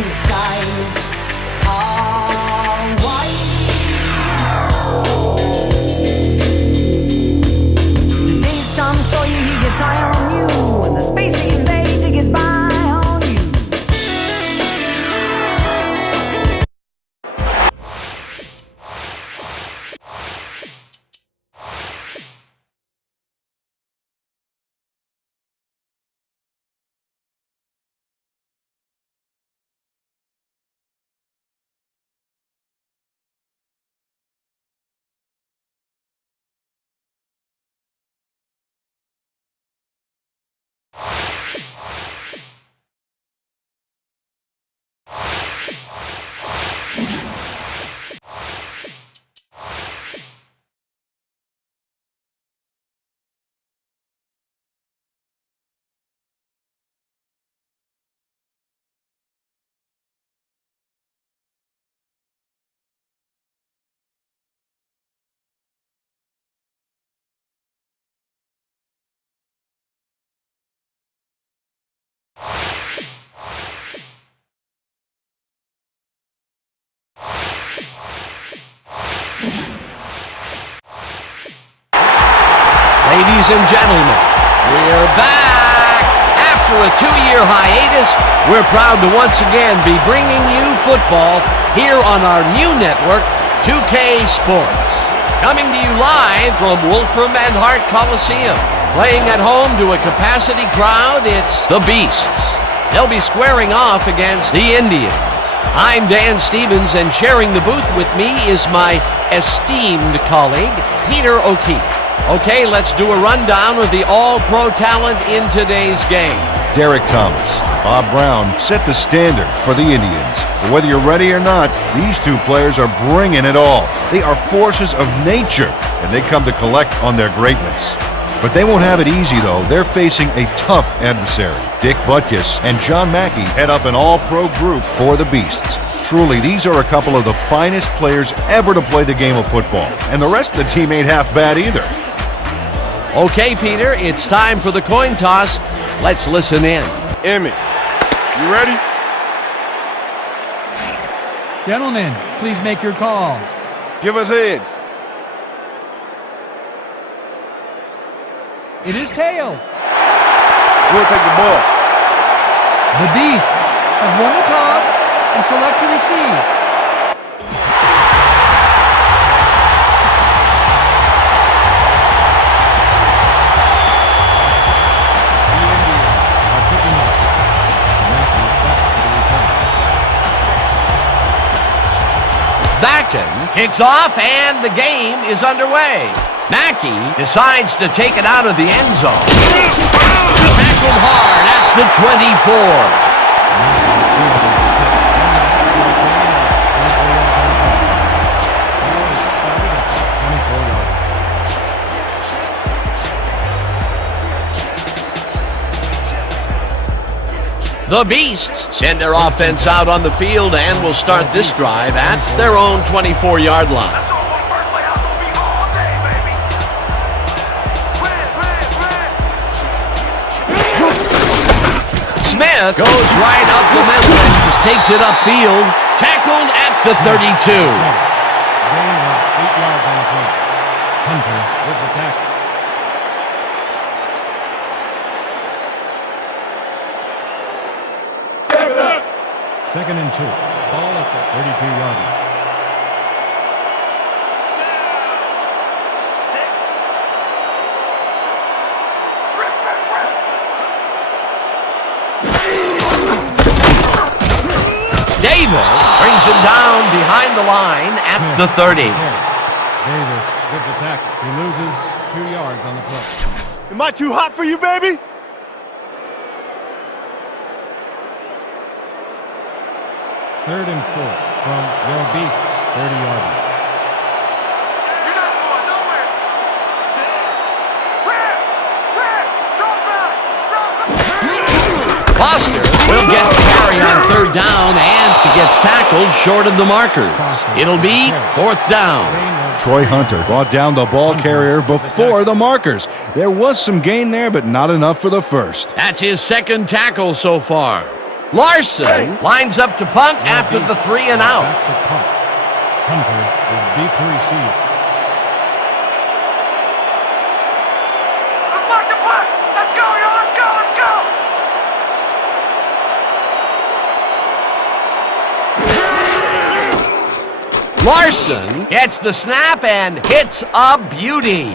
till the skies are white. The daytime saw you, he gets high on you, and the space he invades, he gets by on you. Ladies and gentlemen, we're back! After a 2-year hiatus, we're proud to once again be bringing you football here on our new network, 2K Sports. Coming to you live from Wolfram and Hart Coliseum. Playing at home to a capacity crowd, it's the Beasts. They'll be squaring off against the Indians. I'm Dan Stevens, and sharing the booth with me is my esteemed colleague, Peter O'Keefe. Okay, let's do a rundown of the all-pro talent in today's game. Derek Thomas, Bob Brown set the standard for the Indians. But whether you're ready or not, these two players are bringing it all. They are forces of nature, and they come to collect on their greatness. But they won't have it easy, though. They're facing a tough adversary. Dick Butkus and John Mackey head up an all-pro group for the Beasts. Truly, these are a couple of the finest players ever to play the game of football. And the rest of the team ain't half bad either. Okay, Peter, it's time for the coin toss. Let's listen in. Emmett, you ready? Gentlemen, please make your call. Give us heads. It is tails. We'll take the ball. The Beasts have won the toss and select to receive. Backen kicks off, and the game is underway. Mackey decides to take it out of the end zone. Tackled hard at the 24. The Beasts send their offense out on the field and will start this drive at their own 24-yard line. Smith goes right up the middle and takes it upfield, tackled at the 32. Gain of 8 yards on the play. Hunter with the tackle. Second and 2. Ball at the 32-yard line. Davis brings him down behind the line at the 30. Davis with the tackle. He loses 2 yards on the play. Am I too hot for you, baby? Third and 4 from your Beasts' 30-yard line. You're not going nowhere. Foster will get the carry on third down, and he gets tackled short of the markers. It'll be fourth down. Troy Hunter brought down the ball carrier before the markers. There was some gain there, but not enough for the first. That's his second tackle so far. Larson lines up to punt after the 3 and out. That's a punt. Hunter is deep to receive. Let's mark the punt. Let's go, yo. Let's go. Let's go. Larson gets the snap and hits a beauty.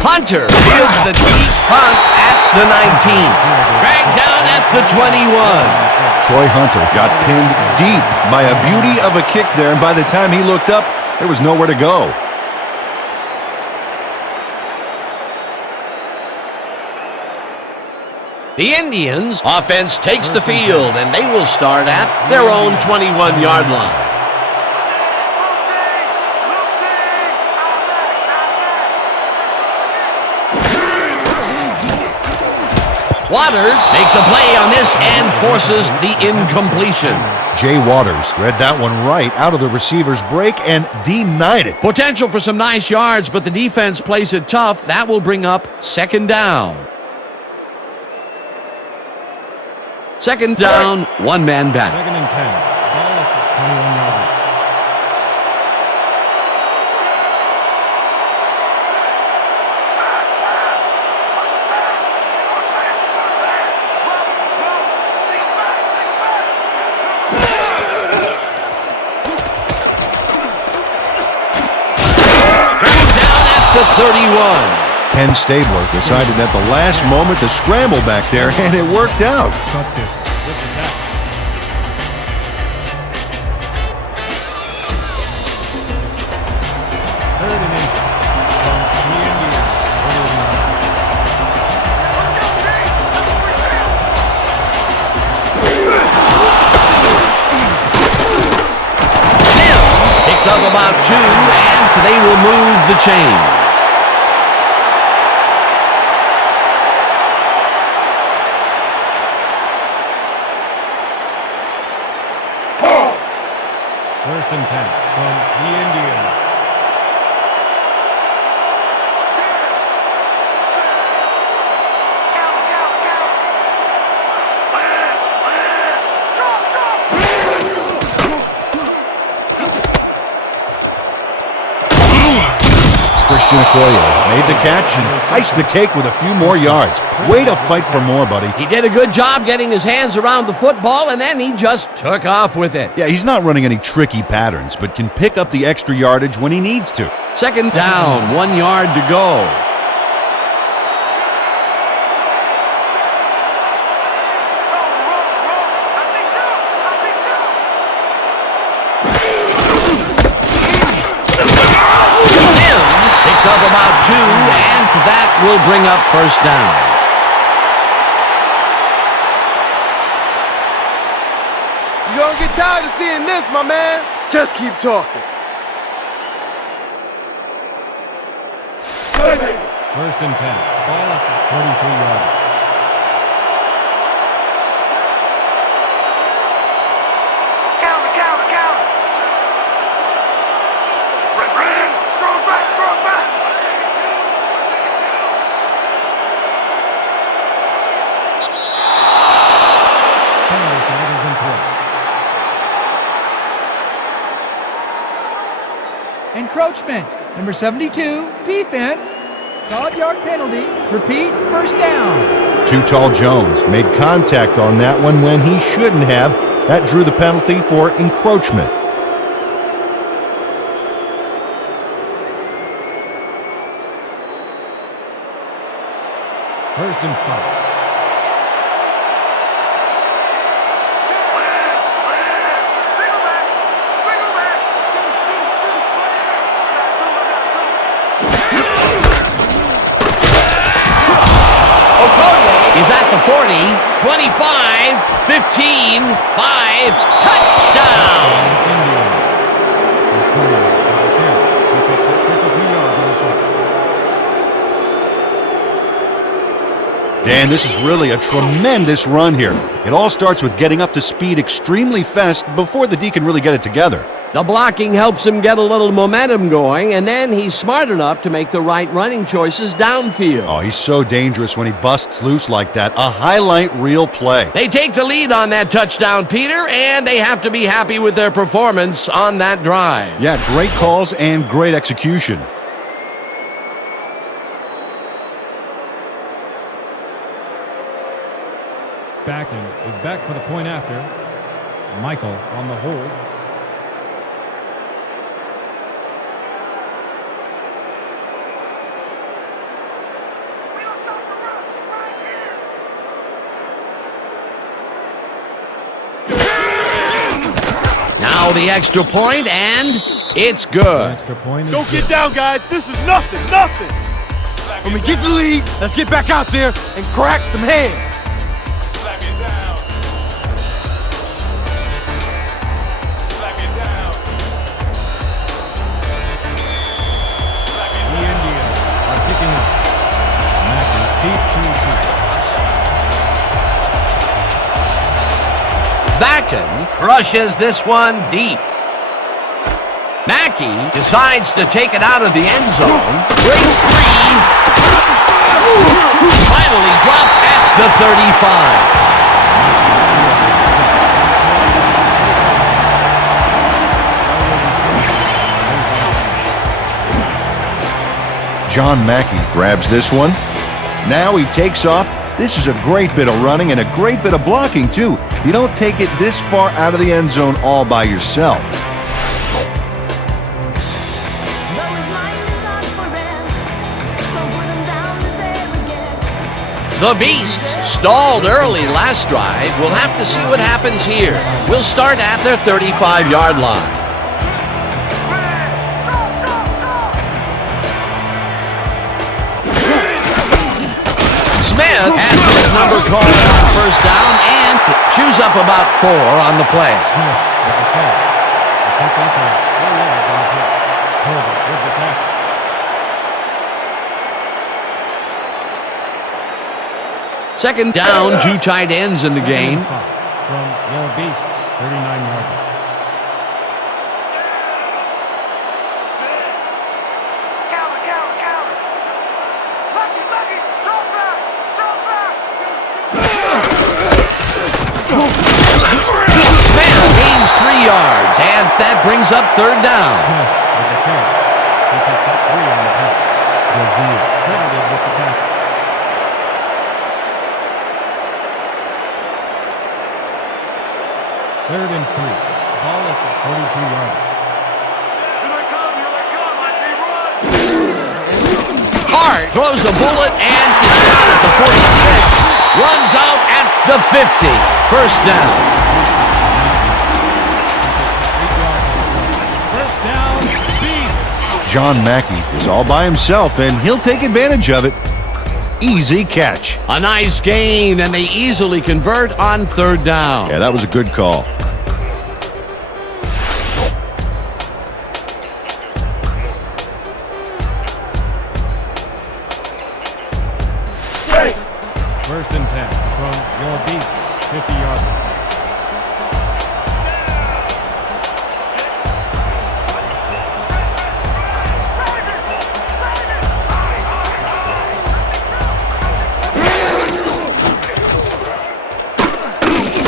Hunter fields the deep punt at the 19. Dragged down at the 21. Troy Hunter got pinned deep by a beauty of a kick there, and by the time he looked up, there was nowhere to go. The Indians' offense takes the field, and they will start at their own 21-yard line. Waters makes a play on this and forces the incompletion. Jay Waters read that one right out of the receiver's break and denied it. Potential for some nice yards, but the defense plays it tough. That will bring up 2nd down. 2nd down, 1 man back. 2nd and 10. Ball at the 21-yard line. The 31. Ken Stabler decided at the last moment to scramble back there, and it worked out. Cut this with the tackle. Third and 8 from the Indians. Sims picks up about 2, and they will move the chains. First and 10 from the Indians. Christian Okoye made the catch and iced the cake with a few more yards. Way to fight for more, buddy. He did a good job getting his hands around the football, and then he just took off with it. Yeah, he's not running any tricky patterns, but can pick up the extra yardage when he needs to. 2nd down, 1 yard to go. Picks up about 2, and that will bring up 1st down. You gonna get tired of seeing this, my man? Just keep talking. 1st and 10. Ball at the 43-yard line. Encroachment. Number 72, defense. 5-yard penalty. Repeat, 1st down. Too Tall Jones made contact on that one when he shouldn't have. That drew the penalty for encroachment. First and 5. He's at the 40, 25, 15, 5, touchdown! Dan, this is really a tremendous run here. It all starts with getting up to speed extremely fast before the D can really get it together. The blocking helps him get a little momentum going, and then he's smart enough to make the right running choices downfield. Oh, he's so dangerous when he busts loose like that. A highlight reel play. They take the lead on that touchdown, Peter, and they have to be happy with their performance on that drive. Yeah, great calls and great execution. Backing is back for the point after. Michael on the hold. Now the extra point, and it's good. Extra point is Don't good. get down, guys. This is nothing. When we get the lead, let's get back out there and crack some heads. The Indians are kicking up. Mackey deep to receive. Backen crushes this one deep. Mackey decides to take it out of the end zone. Breaks free. Finally dropped at the 35. John Mackey grabs this one. Now he takes off. This is a great bit of running and a great bit of blocking, too. You don't take it this far out of the end zone all by yourself. Though his mind is not for rent, don't put him down to save again. The Beasts stalled early last drive. We'll have to see what happens here. We'll start at their 35-yard line. Smith has his number called on first down and chews up about 4 on the play. Smith with the catch. The pick up of 4 yards on the pick. Herbert with the tackle. Second down, 2 tight ends in the game. From your Beasts, 39-yarder. Counter. Lucky, throw back. Smith gains 3 yards, and that brings up third down. Smith with the catch. He picks up 3 on the pick. Brazil credited with the tackle. Third and 3. Ball at the 42-yarder. Hart throws a bullet, and it's out at the 46. Runs out at the 50. First down. First down, Beasts. John Mackey is all by himself, and he'll take advantage of it. Easy catch. A nice gain, and they easily convert on third down. Yeah, that was a good call. First and 10 from your Beasts, 50-yarder.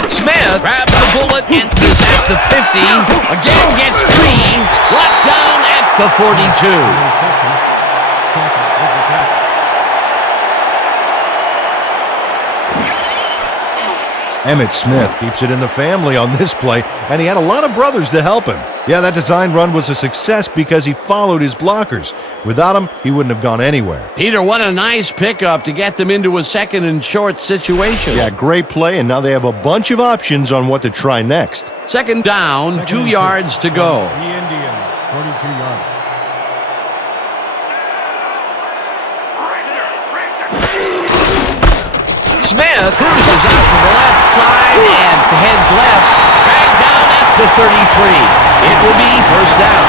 Smith grabs the bullet and is at the 50. Again gets 3. Brought down at the 42. Interception. Tackle with the tackle. Emmitt Smith keeps it in the family on this play, and he had a lot of brothers to help him. Yeah, that design run was a success because he followed his blockers. Without him, he wouldn't have gone anywhere. Peter, what a nice pickup to get them into a second and short situation. Yeah, great play, and now they have a bunch of options on what to try next. Second down, Second 2 and yards 6 to go. from the Indians, 42-yarder. Smith cruises out to the left side and heads left. Dragged down at the 33. It will be first down.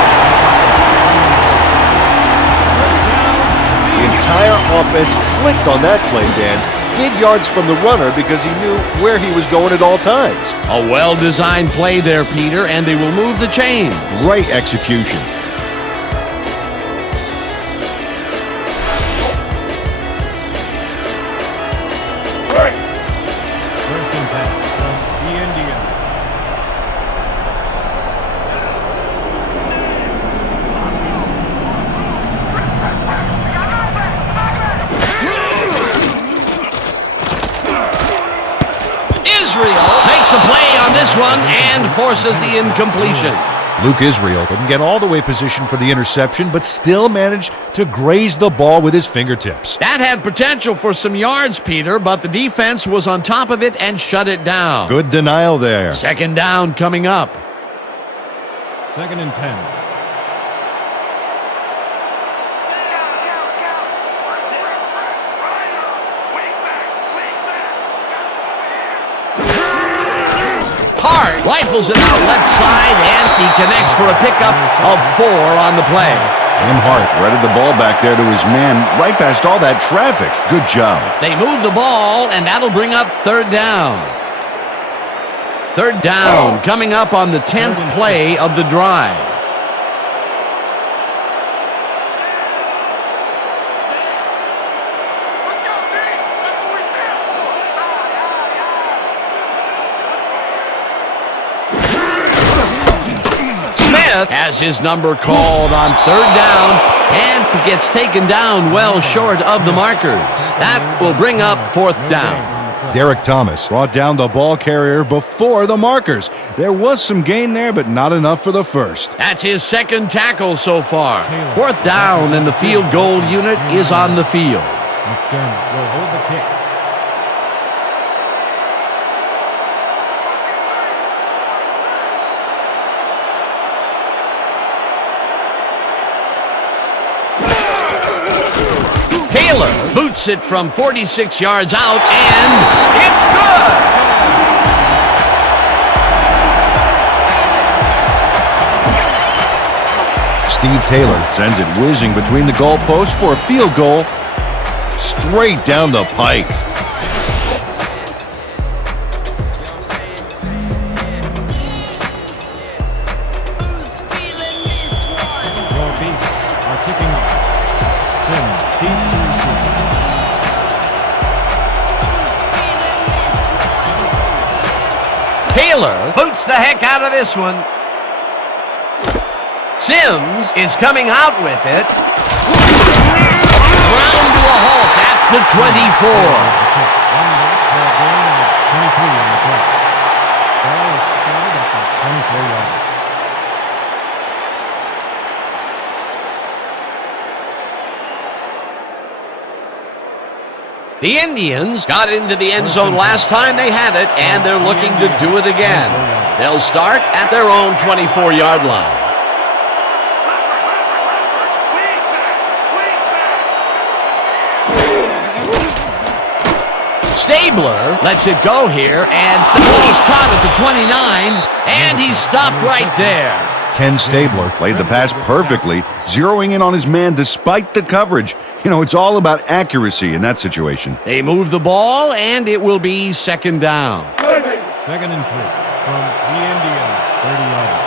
The entire offense clicked on that play, Dan. big yards from the runner because he knew where he was going at all times. A well-designed play there, Peter, and they will move the chains. Great execution. First and 10 from the Indians. Israel makes a play on this one and forces the incompletion. Luke Israel couldn't get all the way positioned for the interception, but still managed to graze the ball with his fingertips. That had potential for some yards, Peter, but the defense was on top of it and shut it down. Good denial there. Second down coming up. Second and 10. Hart rifles it out left side, and he connects for a pickup of 4 on the play. Jim Hart threaded the ball back there to his man right past all that traffic. Good job. They move the ball, and that'll bring up third down. Third down coming up on the 10th play of the drive. Has his number called on third down and gets taken down well short of the markers. That will bring up fourth down. Derek Thomas brought down the ball carrier before the markers. There was some gain there, but not enough for the first. That's his second tackle so far. Fourth down, and the field goal unit is on the field. McDermott will hold the kick. Taylor boots it from 46 yards out, and it's good! Steve Taylor sends it whizzing between the goalposts for a field goal straight down the pike. Your beasts are kicking off. Sims deep to receive. Taylor boots the heck out of this one. Sims is coming out with it. Ground to a halt at the 24. One back for a gain of 23 on the play. Ball is spotted at the 24-yard. The Indians got into the end zone last time they had it, and they're looking to do it again. They'll start at their own 24-yard line. Stabler lets it go here, and the ball's caught at the 29, and he's stopped right there. Ken Stabler played the pass perfectly, zeroing in on his man despite the coverage. You know, it's all about accuracy in that situation. They move the ball, and it will be second down. Second and 3 from the Indians, 30-yard.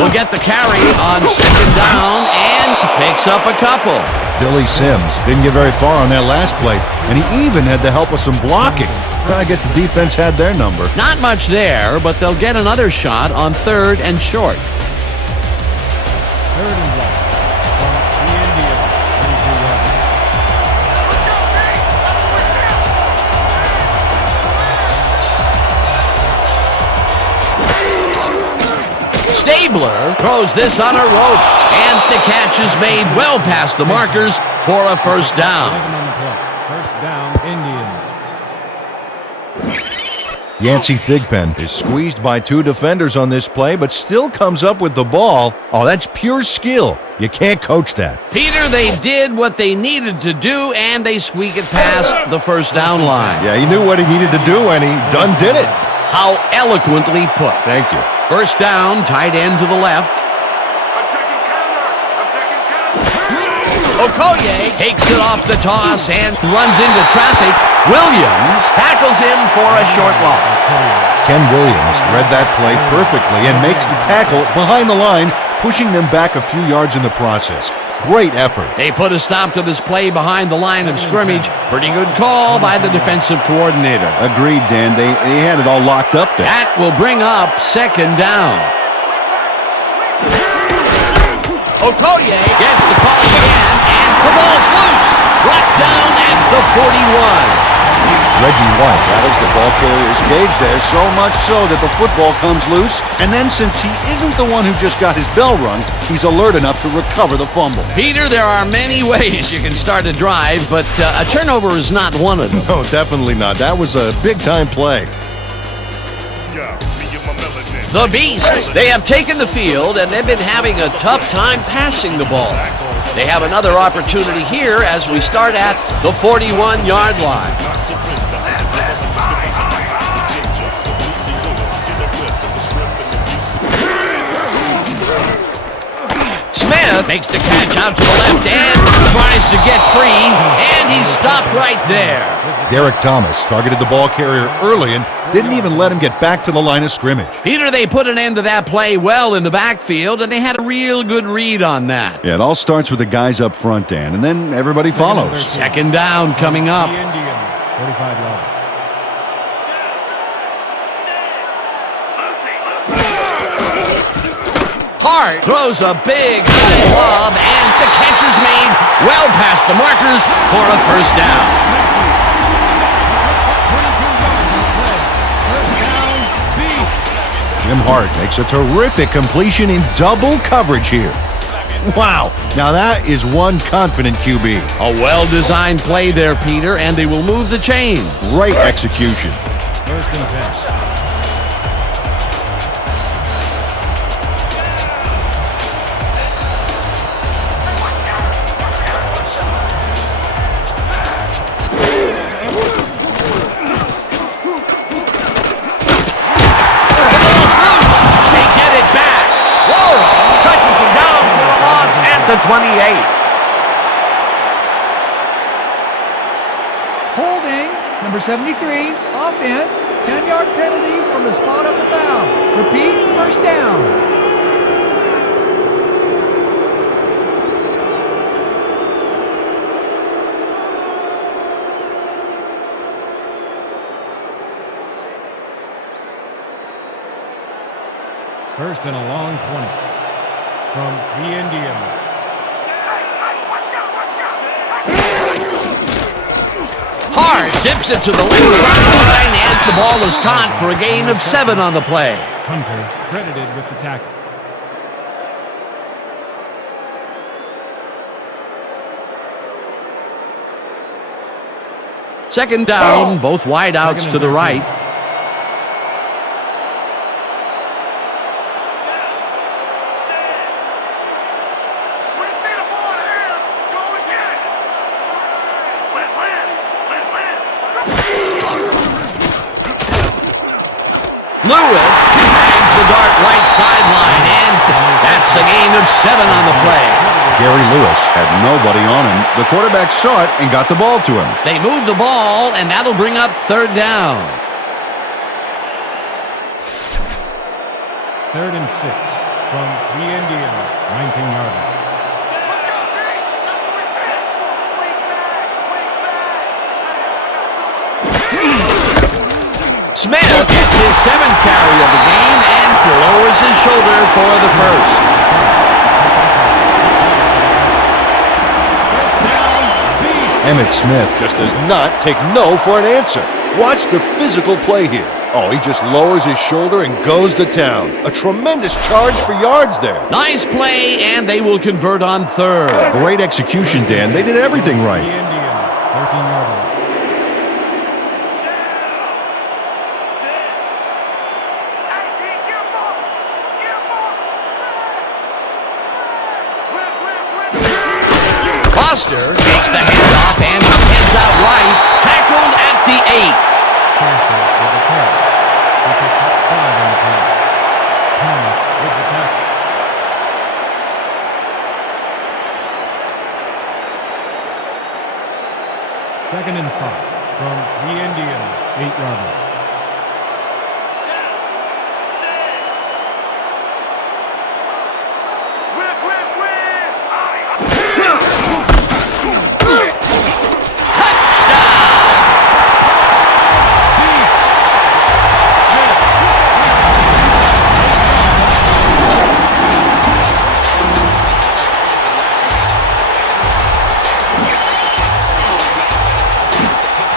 Will get the carry on second down and picks up a couple. Billy Sims didn't get very far on that last play, and he even had the help of some blocking. I guess the defense had their number. Not much there, but they'll get another shot on third and short. Third and 1 from the Indians, 32-yard. Stabler throws this on a rope, and the catch is made well past the markers for a first down. Second on the play. First down, Indians. Yancey Thigpen is squeezed by two defenders on this play, but still comes up with the ball. Oh, that's pure skill. You can't coach that. Peter, they did what they needed to do, and they squeak it past the first down line. Yeah, he knew what he needed to do, and he done did it. How eloquently put. Thank you. First down, tight end to the left. I'm taking counter. Okoye takes it off the toss and runs into traffic. Williams tackles him for a short loss. Ken Williams read that play perfectly and makes the tackle behind the line, pushing them back a few yards in the process. Great effort. They put a stop to this play behind the line of scrimmage. Pretty good call by the defensive coordinator. Agreed, Dan. They had it all locked up there. That will bring up second down. Okoye gets the call again, and the ball's loose. Brought down at the 41. Reggie White rattles the ball carrier's cage there, so much so that the football comes loose. And then, since he isn't the one who just got his bell rung, he's alert enough to recover the fumble. Peter, there are many ways you can start a drive, but a turnover is not one of them. No, definitely not. That was a big-time play. The Beasts, they have taken the field, and they've been having a tough time passing the ball. They have another opportunity here as we start at the 41-yard line. Smith makes the catch out to the left and tries to get free, and he's stopped right there. Derek Thomas targeted the ball carrier early and didn't even let him get back to the line of scrimmage. Peter, they put an end to that play well in the backfield, and they had a real good read on that. Yeah, it all starts with the guys up front, Dan, and then everybody follows. Second down coming up. The Indians, 45 yards. Hart throws a big high lob, and the catch is made well past the markers for a first down. 22 yards on play. First down, Beasts. Jim Hart makes a terrific completion in double coverage here. Wow, now that is one confident QB. A well-designed play there, Peter, and they will move the chains. Great execution. First and 10. The 28. Holding, number 73, offense, 10-yard penalty from the spot of the foul. Repeat, first down. First and a long 20 from the Indians. Hart zips it to the left sideline, and the ball is caught for a gain of 7 on the play. Hunter credited with the tackle. Second down, both wideouts to the right. Lewis tags the dart right sideline, and that's a gain of 7 on the play. Gary Lewis had nobody on him. The quarterback saw it and got the ball to him. They move the ball, and that'll bring up third down. Third and 6 from the Indians, 19-yard line. Smith gets his 7th carry of the game and lowers his shoulder for the first. Emmitt Smith just does not take no for an answer. Watch the physical play here. Oh, he just lowers his shoulder and goes to town. A tremendous charge for yards there. Nice play, and they will convert on third. Great execution, Dan. They did everything The right. Indians, 13-yard line. Foster takes the handoff and heads out right. Tackled at the 8. Foster with the catch. He picked up 5 on the play. Thomas with the tackle. Second and 5 from the Indians, 8-yard line.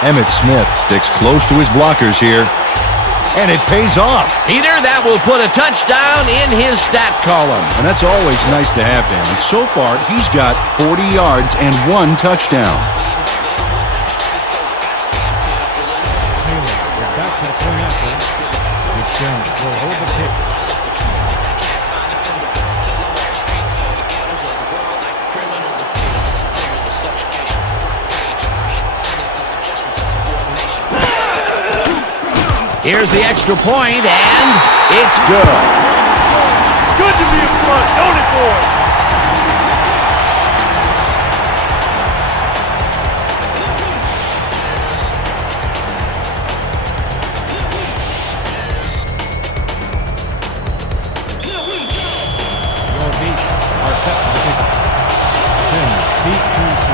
Emmitt Smith sticks close to his blockers here, and it pays off. Peter, that will put a touchdown in his stat column. And that's always nice to have, Dan. And so far, he's got 40 yards and 1 touchdown. Taylor with back that point after. With Jones will hold the pick. Here's the extra point, and it's good. Good to be in front, don't it, boys? Your beasts are set for the kickoff. Sims beat QC.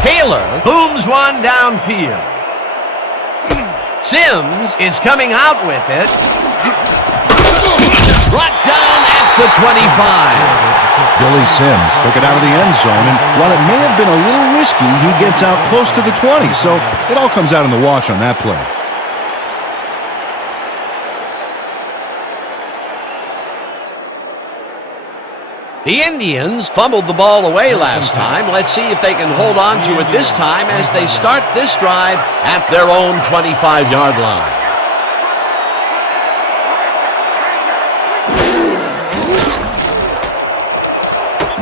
Taylor booms one downfield. Sims is coming out with it. Brought down at the 25. Billy Sims took it out of the end zone, and while it may have been a little risky, he gets out close to the 20, so it all comes out in the wash on that play. The Indians fumbled the ball away last time. Let's see if they can hold on to it this time as they start this drive at their own 25-yard line.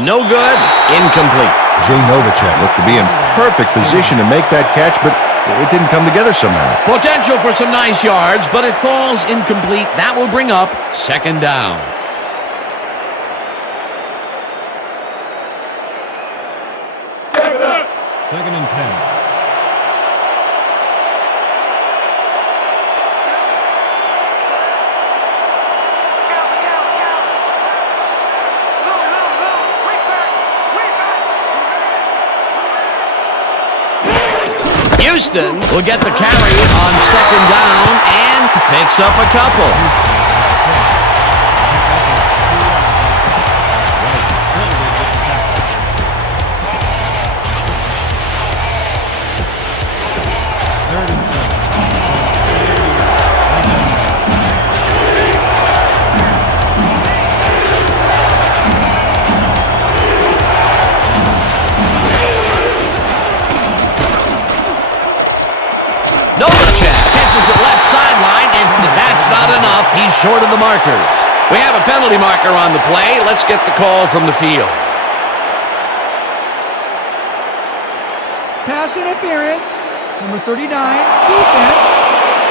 No good. Incomplete. Jay Novacek looked to be in perfect position to make that catch, but it didn't come together somehow. Potential for some nice yards, but it falls incomplete. That will bring up second down. Second and 10. Houston will get the carry on second down and picks up a couple. Left sideline, and that's not enough. He's short of the markers. We have a penalty marker on the play. Let's get the call from the field. Pass interference, number 39, defense.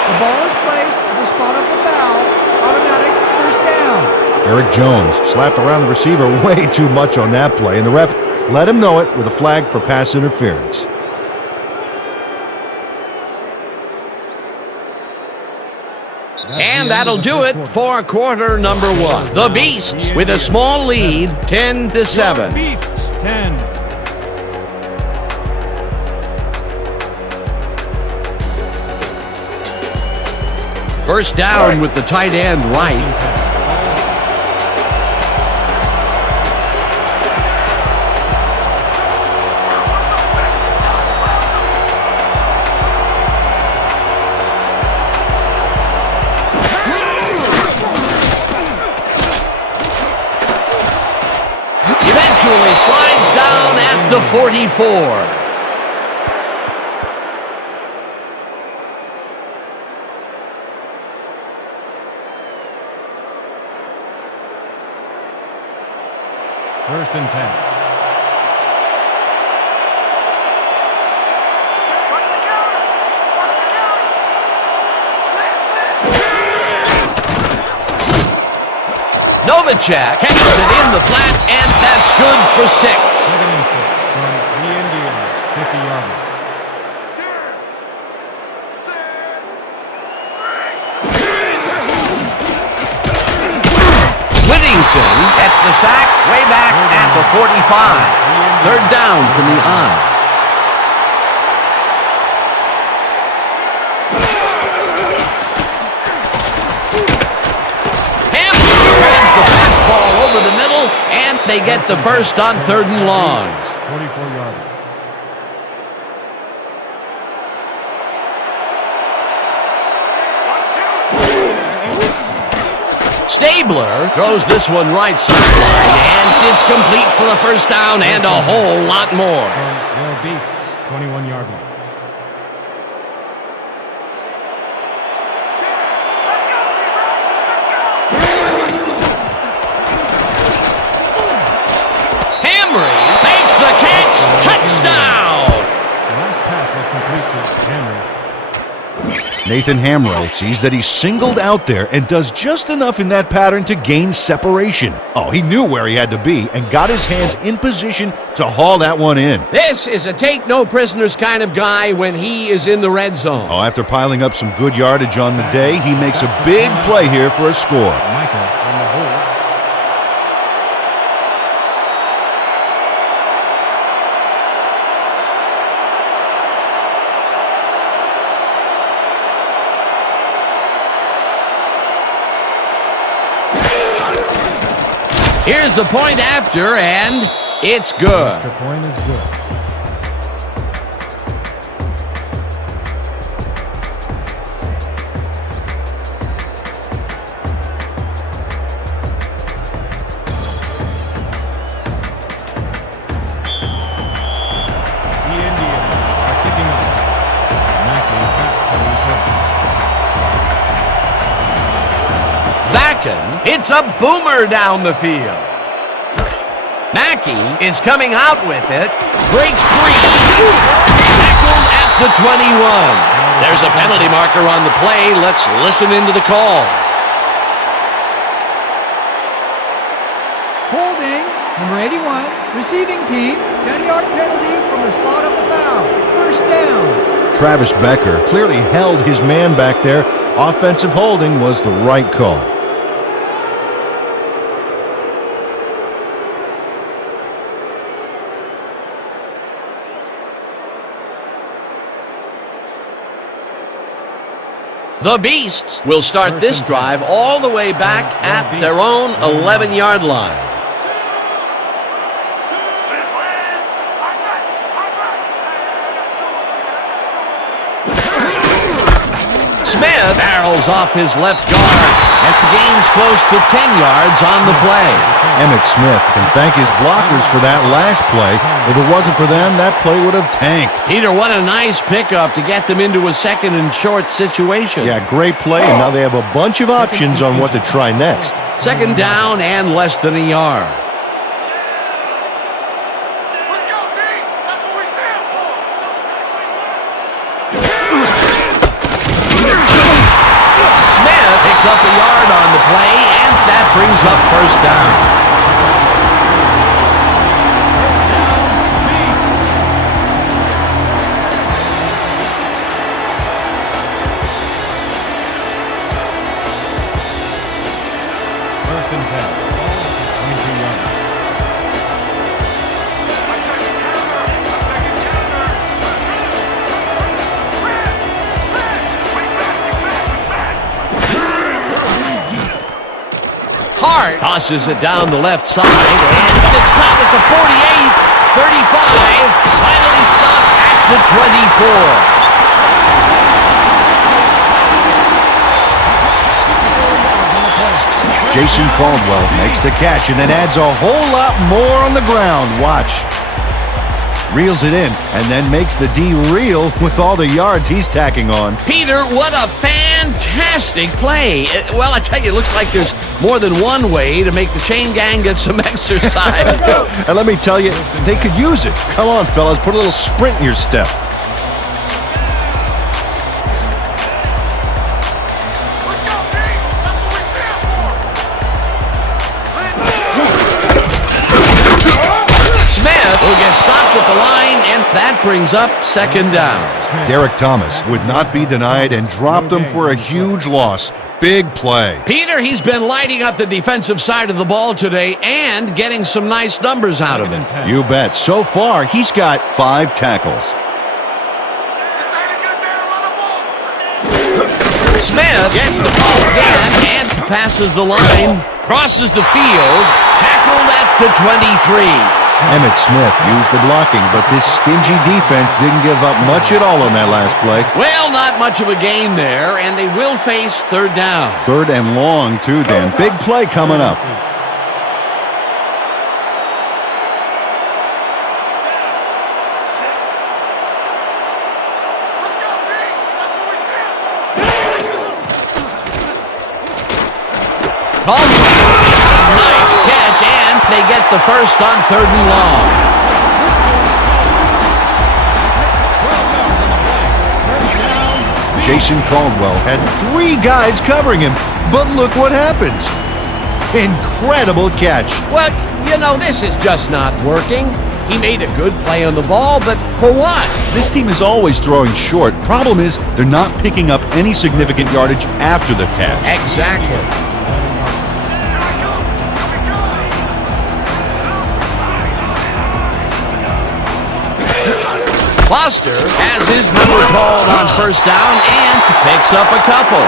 The ball is placed at the spot of the foul. Automatic first down. Eric Jones slapped around the receiver way too much on that play, and the ref let him know it with a flag for pass interference. And that'll do it for quarter number 1. The Beasts with a small lead, 10-7. Beasts, 10. First down with the tight end right. Eventually slides down at the 44. First and 10. Novacek catches it in the flat, and that's good for 6. Second and 4 from the Indian 50-yard line. Whittington gets the sack way back at the 45. Third down from the I. Ball over the middle, and they get the first on 3rd and long. 44-yard. Stabler throws this one right sideline, and it's complete for the first down and a whole lot more. From the Beasts, 21-yard line. Makes the catch. Touchdown! The last pass was complete to Henry. Nathan Hamrick sees that he's singled out there and does just enough in that pattern to gain separation. Oh, he knew where he had to be and got his hands in position to haul that one in. This is a take-no-prisoners kind of guy when he is in the red zone. Oh, after piling up some good yardage on the day, he makes a big play here for a score. Michael on the hold. Here's the point after, and it's good. The point is good. The Indians are kicking off. Mackey back to return. Backen hits a boomer down the field. Mackey is coming out with it. Breaks free. Tackled at the 21. There's a penalty marker on the play. Let's listen into the call. Holding, number 81, receiving team, 10-yard penalty from the spot of the foul. First down. Travis Becker clearly held his man back there. Offensive holding was the right call. The Beasts will start this drive all the way back at their own 11-yard line. Smith barrels off his left guard and gains close to 10 yards on the play. Emmitt Smith can thank his blockers for that last play. If it wasn't for them, that play would have tanked. Peter, what a nice pickup to get them into a second and short situation. Yeah, great play, and now they have a bunch of options on what to try next. Second down and less than a yard. Let's go, D! That's what we stand for! Smith picks up a yard on the play, and that brings up first down. First and 10. 22-yard line. Hart tosses it down the left side, and it's caught at the 48, 35, finally stopped at the 24. Jason Caldwell makes the catch and then adds a whole lot more on the ground. Watch. Reels it in and then makes the D reel with all the yards he's tacking on. Peter, what a fantastic play. Well, I tell you, it looks like there's more than one way to make the chain gang get some exercise. And let me tell you, they could use it. Come on, fellas, put a little sprint in your step. Who gets stopped at the line, and that brings up second down. Derek Thomas would not be denied and dropped him for a huge loss. Big play. Peter, he's been lighting up the defensive side of the ball today and getting some nice numbers out of it. You bet. So far, he's got 5 tackles. Smith gets the ball again and passes the line, crosses the field, tackled at the 23. Emmett Smith used the blocking, but this stingy defense didn't give up much at all on that last play. Well, not much of a gain there, and they will face third down. Third and long, too, Dan. Big play coming up. Nice catch, and they get the first on third and long. Jason Caldwell had 3 guys covering him, but look what happens. Incredible catch. Well, you know, this is just not working. He made a good play on the ball, but for what? This team is always throwing short. Problem is, they're not picking up any significant yardage after the catch. Exactly. Foster has his number called on first down and picks up a couple.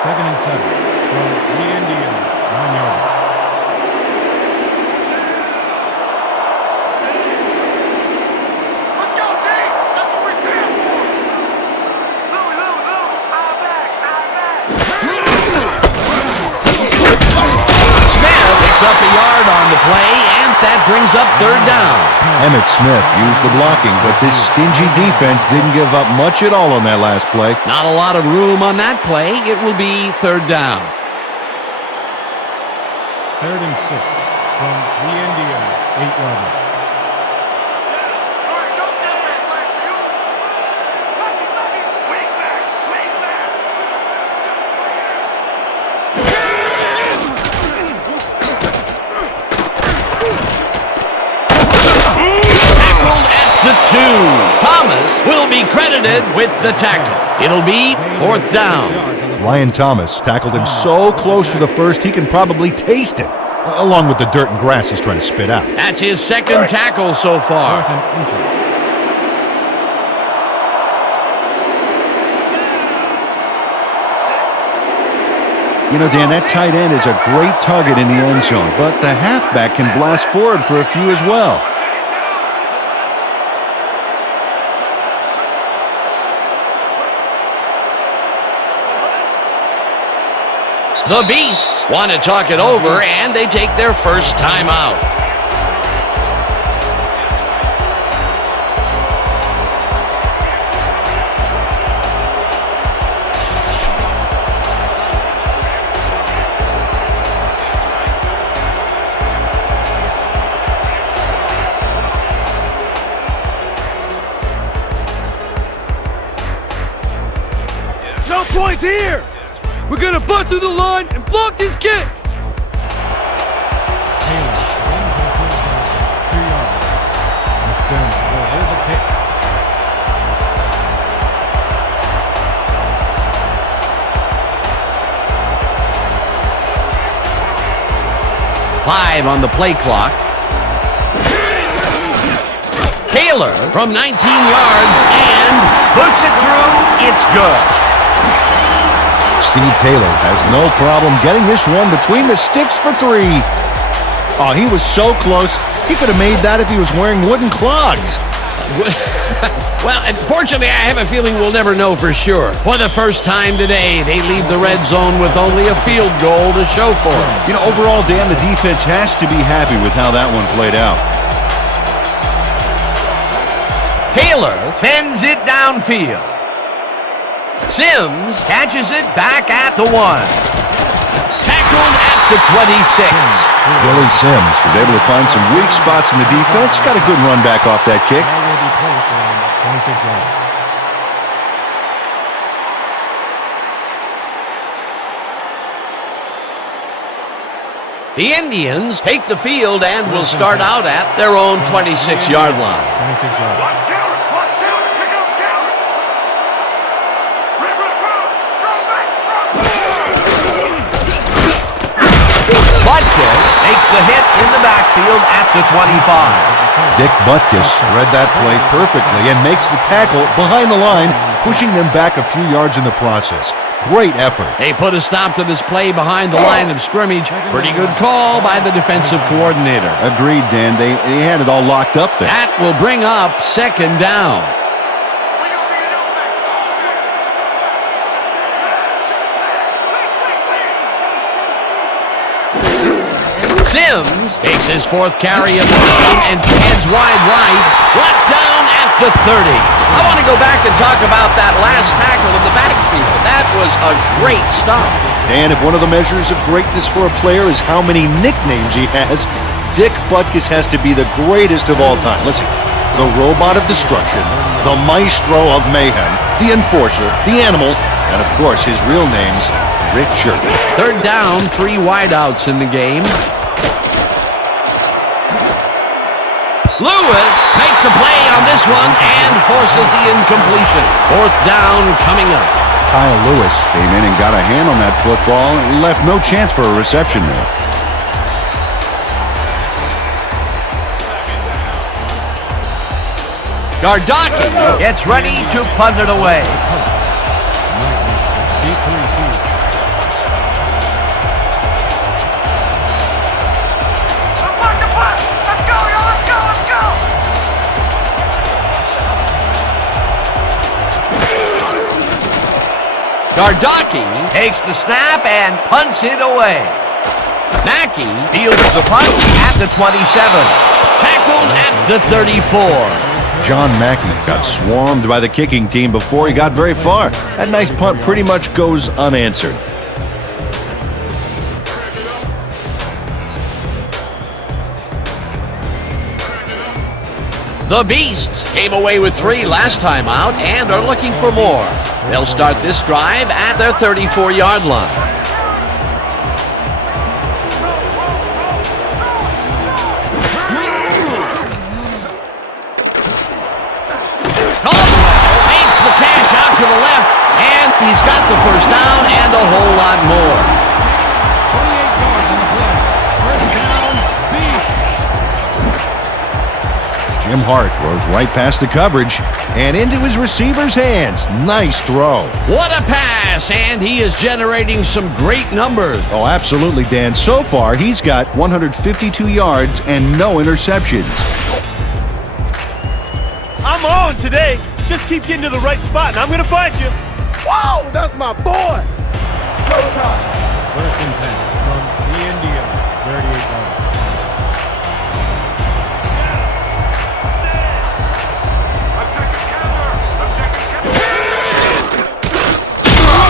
Second and 7 from the Indians, 9-yard. Let's go, D! That's what we stand for! Smith picks up a yard on the play, and that brings up third down. Emmett Smith used the blocking, but this stingy defense didn't give up much at all on that last play. Not a lot of room on that play. It will be third down. Third and 6 from the Indians, 8-yard. The 2. Thomas will be credited with the tackle. It'll be fourth down. Ryan Thomas tackled him so close to the first he can probably taste it, along with the dirt and grass he's trying to spit out. That's his second tackle so far. Fourth and inches. You know, Dan, that tight end is a great target in the end zone, but the halfback can blast forward for a few as well. The Beasts want to talk it over, and they take their first time out. No points here! We're gonna bust through the line and block this kick! Taylor, 2 yards. McDermott, there's a kick. Five on the play clock. Taylor from 19 yards and puts it through. It's good. Steve Taylor has no problem getting this one between the sticks for 3. Oh, he was so close. He could have made that if he was wearing wooden clogs. Well, unfortunately, I have a feeling we'll never know for sure. For the first time today, they leave the red zone with only a field goal to show for it. You know, overall, Dan, the defense has to be happy with how that one played out. Taylor sends it downfield. Sims catches it back at the 1. Tackled at the 26. Billy Sims was able to find some weak spots in the defense. Got a good run back off that kick. Ball will be placed around 26 yards. The Indians take the field and will start out at their own 26-yard line. 26 yards. Watch Garrett. Watch Garrett. Pick up Garrett. River across. Throw back. Butkus makes the hit in the backfield at the 25. Dick Butkus read that play perfectly and makes the tackle behind the line, pushing them back a few yards in the process. Great effort. They put a stop to this play behind the line of scrimmage. Pretty good call by the defensive coordinator. Agreed, Dan. They had it all locked up there. That will bring up second down. Sims takes his fourth carry of the game and heads wide right, brought down at the 30. I want to go back and talk about that last tackle in the backfield. That was a great stop. Dan, if one of the measures of greatness for a player is how many nicknames he has, Dick Butkus has to be the greatest of all time. Listen, the robot of destruction, the maestro of mayhem, the enforcer, the animal, and of course his real name's Richard. Third down, 3 wideouts in the game. Lewis makes a play on this one and forces the incompletion. Fourth down coming up. Kyle Lewis came in and got a hand on that football and left no chance for a reception there. Gardocki gets ready to punt it away. Deep to receive. Watch the punt. Let's go, y'all. Let's go. Let's go. Gardocki takes the snap and punts it away. Mackey fields the punt at the 27. Tackled at the 34. John Mackey got swarmed by the kicking team before he got very far. That nice punt pretty much goes unanswered. The Beasts came away with 3 last time out and are looking for more. They'll start this drive at their 34-yard line. Caldwell makes the catch out to the left, and he's got the first down and a whole lot more. 28 yards on the play. First down, Beasts. Jim Hart throws right past the coverage and into his receiver's hands. Nice throw. What a pass, and he is generating some great numbers. Oh, absolutely, Dan. So far, he's got 152 yards and no interceptions. I'm on today. Just keep getting to the right spot, and I'm going to find you. Whoa, that's my boy. First and 10 from the Indians. 38 yards.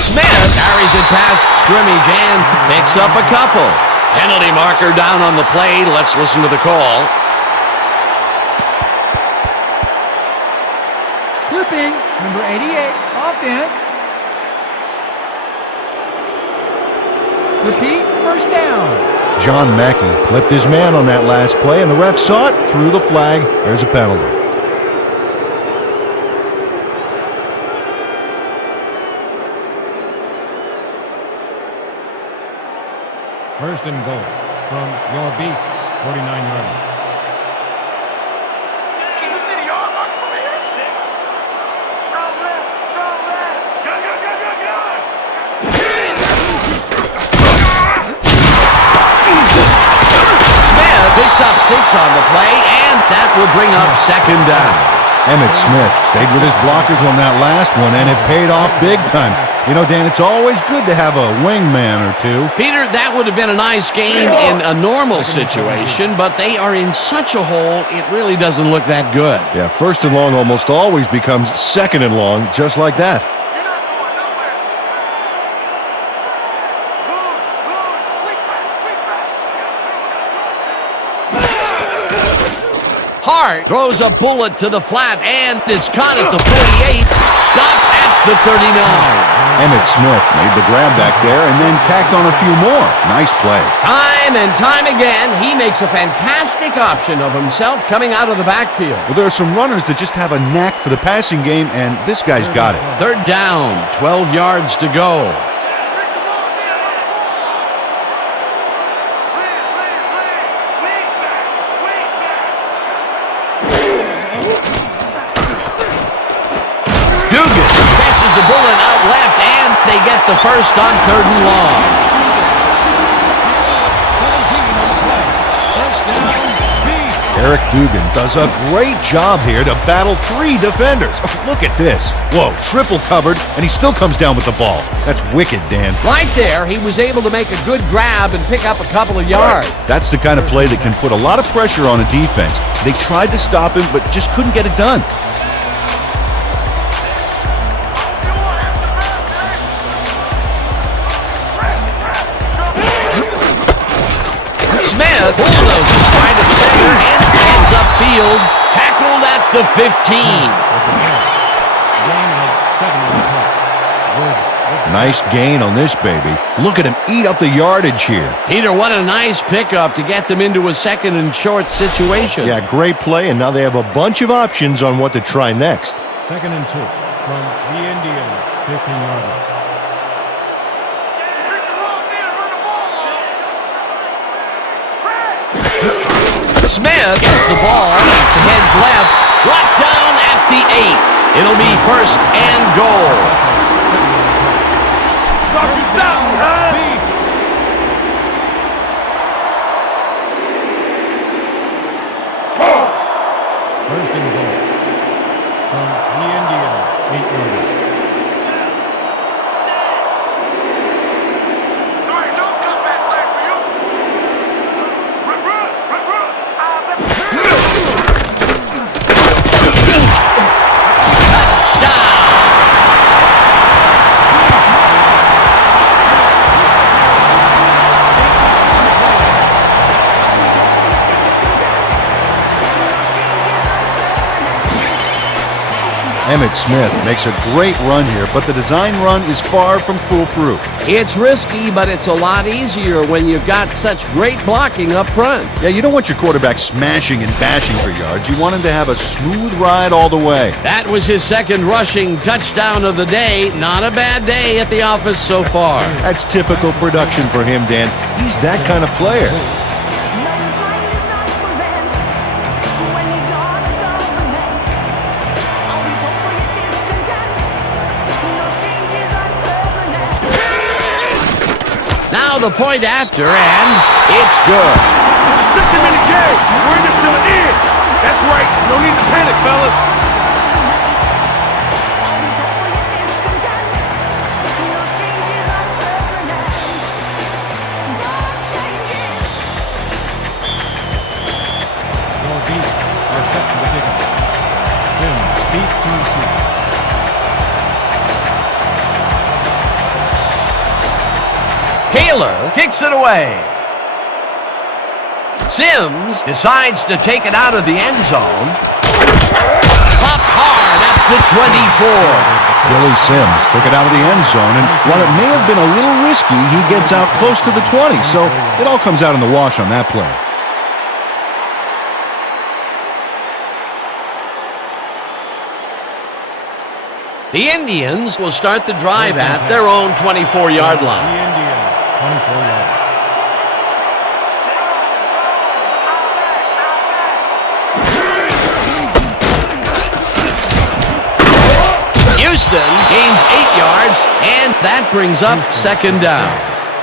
Smith carries it past scrimmage and picks up a couple. Penalty marker down on the play. Let's listen to the call. Clipping, number 88, offense. Repeat, first down. John Mackey clipped his man on that last play, and the ref saw it, threw the flag. There's a penalty. First and goal from your Beasts. 49-yard line. Keep it city, y'all. Lock from here. Strong left. Strong left. Good, good, good, good, good. Smith picks up 6 on the play, and that will bring up second down. Emmitt Smith stayed with his blockers on that last one, and it paid off big time. You know, Dan, it's always good to have a wingman or two. Peter, that would have been a nice game in a normal situation, but they are in such a hole, it really doesn't look that good. Yeah, first and long almost always becomes second and long, just like that. You're not going nowhere. Hart throws a bullet to the flat, and it's caught at the 48, stopped at the 39. Emmitt Smith made the grab back there and then tacked on a few more. Nice play. Time and time again, he makes a fantastic option of himself coming out of the backfield. Well, there are some runners that just have a knack for the passing game, and this guy's got it. Third down, 12 yards to go. Dugan catches the bullet out left, and they get the first on third and long. 17 on the play. First down, Beast. Eric Dugan does a great job here to battle three defenders. Look at this. Whoa, triple covered, and he still comes down with the ball. That's wicked, Dan. Right there, he was able to make a good grab and pick up a couple of yards. That's the kind of play that can put a lot of pressure on a defense. They tried to stop him, but just couldn't get it done. Smith bulldozes right at center and stands upfield, tackled at the 15. Nice gain on this baby. Look at him eat up the yardage here. Peter, what a nice pickup to get them into a second and short situation. Yeah, great play, and now they have a bunch of options on what to try next. Second and 2 from the Indians, 15-yard line. Smith gets the ball, heads left, brought down at the 8. It'll be first and goal. Stop, you stop, huh? First and goal from the Indians, 8-yard line. Emmitt Smith makes a great run here, but the design run is far from foolproof. It's risky, but it's a lot easier when you've got such great blocking up front. Yeah, you don't want your quarterback smashing and bashing for yards. You want him to have a smooth ride all the way. That was his second rushing touchdown of the day. Not a bad day at the office so far. That's typical production for him, Dan. He's that kind of player. Lover's mind is not for rent. It's when you gotta government. Always hope for your discontent. No changes are permanent. Now the point after, and it's good. It's a 60-minute game. We're in this till the end. That's right. No need to panic, fellas. Always hope for your discontent. No changes are permanent. No changes. Your Beasts are set for the kickoff. Sims deep to receive. Taylor kicks it away. Sims decides to take it out of the end zone. Popped hard at the 24. Billy Sims took it out of the end zone, and while it may have been a little risky, he gets out close to the 20, so it all comes out in the wash on that play. The Indians will start the drive at their own 24-yard line. The Indians, 24-yard line. Houston gains 8 yards, and that brings up second down.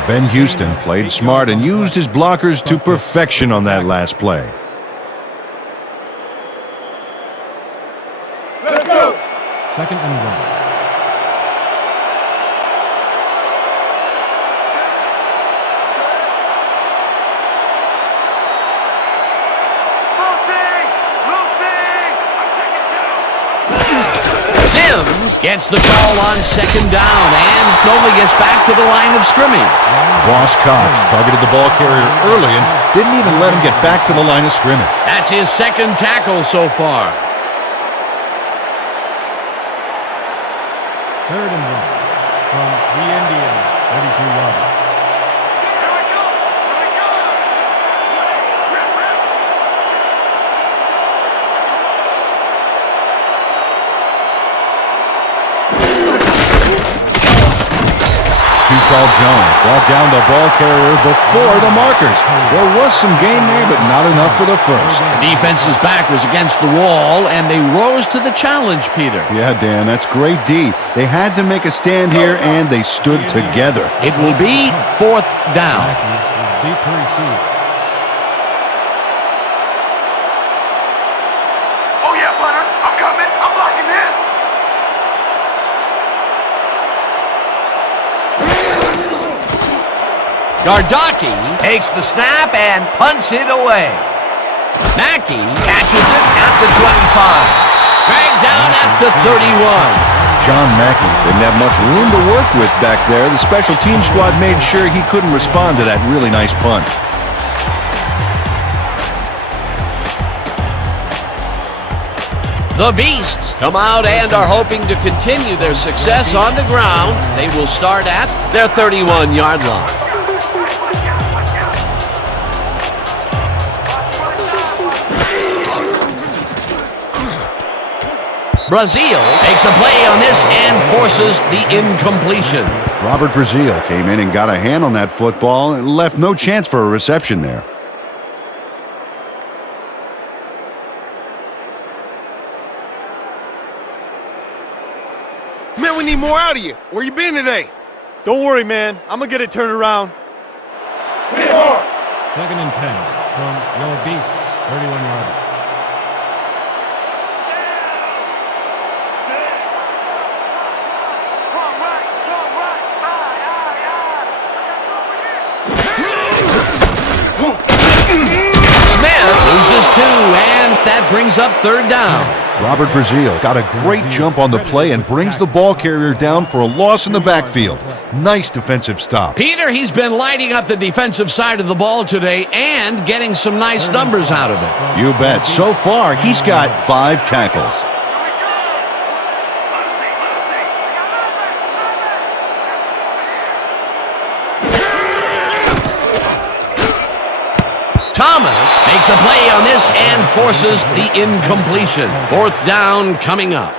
Ben Houston played smart and used his blockers to perfection on that last play. 2nd and 1. Sims gets the call on 2nd down and only gets back to the line of scrimmage. Ross Cox targeted the ball carrier early and didn't even let him get back to the line of scrimmage. That's his 2nd tackle so far. 3rd and 1 from the Indians, 32-yarder. Tall Jones brought down the ball carrier before the markers. There was some gain there, but not enough for the first. The defense's back was against the wall, and they rose to the challenge, Peter. Yeah, Dan, that's great D. They had to make a stand here, and they stood together. It will be 4th down. Mackey is deep to receive. Oh yeah, punter. I'm coming. I'm blocking this. Gardocki takes the snap and punts it away. Mackey catches it at the 25. Dragged down at the 31. John Mackey didn't have much room to work with back there. The special team squad made sure he couldn't respond to that really nice punt. The Beasts come out and are hoping to continue their success on the ground. They will start at their 31-yard line. Brazil makes a play on this and forces the incompletion. Robert Brazil came in and got a hand on that football and left no chance for a reception there. Man, we need more out of you. Where you been today? Don't worry, man. I'm going to get it turned around. 2nd and 10 from your Beasts, 31-yarder. Smith loses 2, and that brings up 3rd down. Robert Brazil got a great jump on the play and brings the ball carrier down for a loss in the backfield. Nice defensive stop. Peter, he's been lighting up the defensive side of the ball today and getting some nice numbers out of it. You bet. So far, he's got 5 tackles. Thomas makes a play on this and forces the incompletion. 4th down coming up.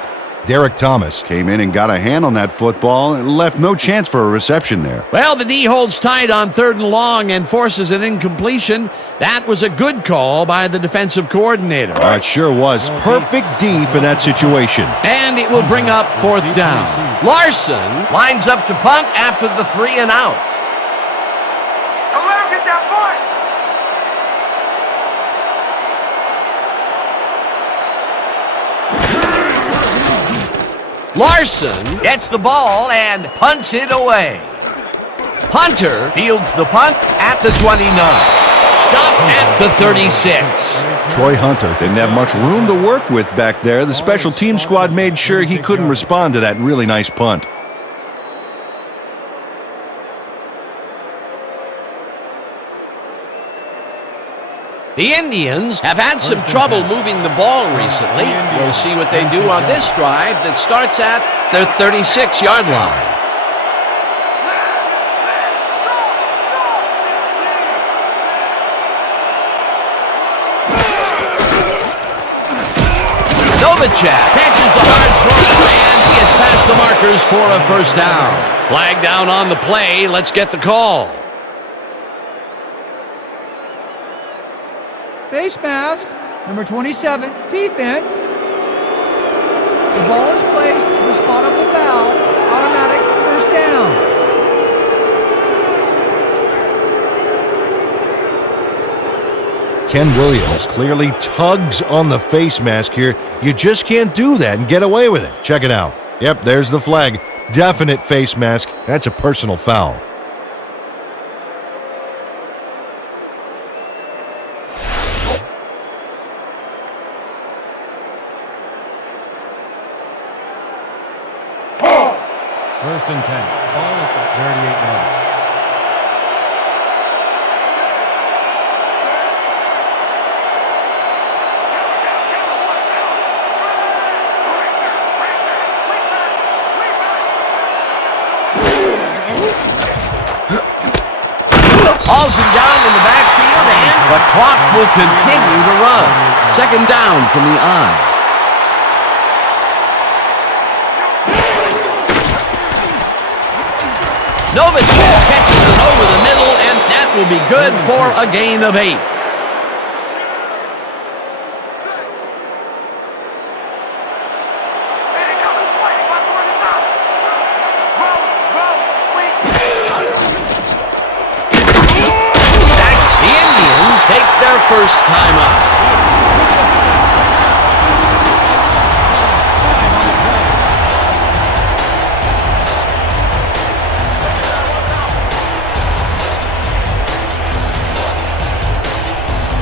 Derek Thomas came in and got a hand on that football and left no chance for a reception there. Well, the D holds tight on 3rd and long and forces an incompletion. That was a good call by the defensive coordinator. It sure was. Perfect D for that situation. And it will bring up 4th down. Larson lines up to punt after the 3 and out. Don't let him get that point. Larson gets the ball and punts it away. Hunter fields the punt at the 29. Stopped at the 36. Troy Hunter didn't have much room to work with back there. The special team squad made sure he couldn't respond to that really nice punt. The Indians have had some trouble moving the ball recently. We'll see what they do on this drive that starts at their 36-yard line. Novacek catches the hard throw and gets past the markers for a 1st down. Flag down on the play. Let's get the call. Face mask, number 27, defense. The ball is placed at the spot of the foul. Automatic 1st down. Ken Williams clearly tugs on the face mask here. You just can't do that and get away with it. Check it out. Yep, there's the flag. Definite face mask. That's a personal foul. First and 10. Ball at the 38-yard. Hauls him down in the backfield, and the clock will continue to run. Second down from the eye. Novacek catches it over the middle, and that will be good for a gain of 8. The Indians take their first time out.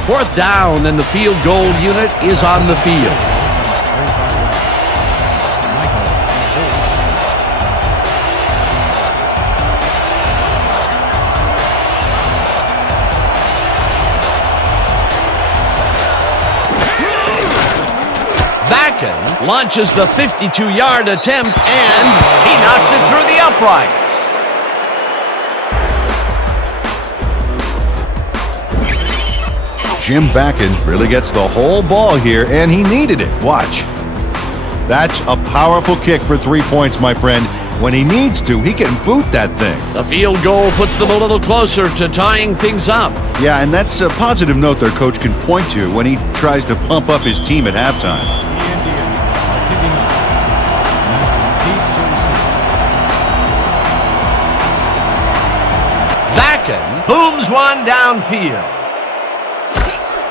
Fourth down, and the field goal unit is on the field. Vacan launches the 52-yard attempt, and he knocks it through the uprights. Jim Vacan really gets the whole ball here, and he needed it. Watch. That's a powerful kick for 3 points, my friend. When he needs to, he can boot that thing. The field goal puts them a little closer to tying things up. Yeah, and that's a positive note their coach can point to when he tries to pump up his team at halftime. The Indians are kicking off. Deep to receive. Vacan booms one downfield.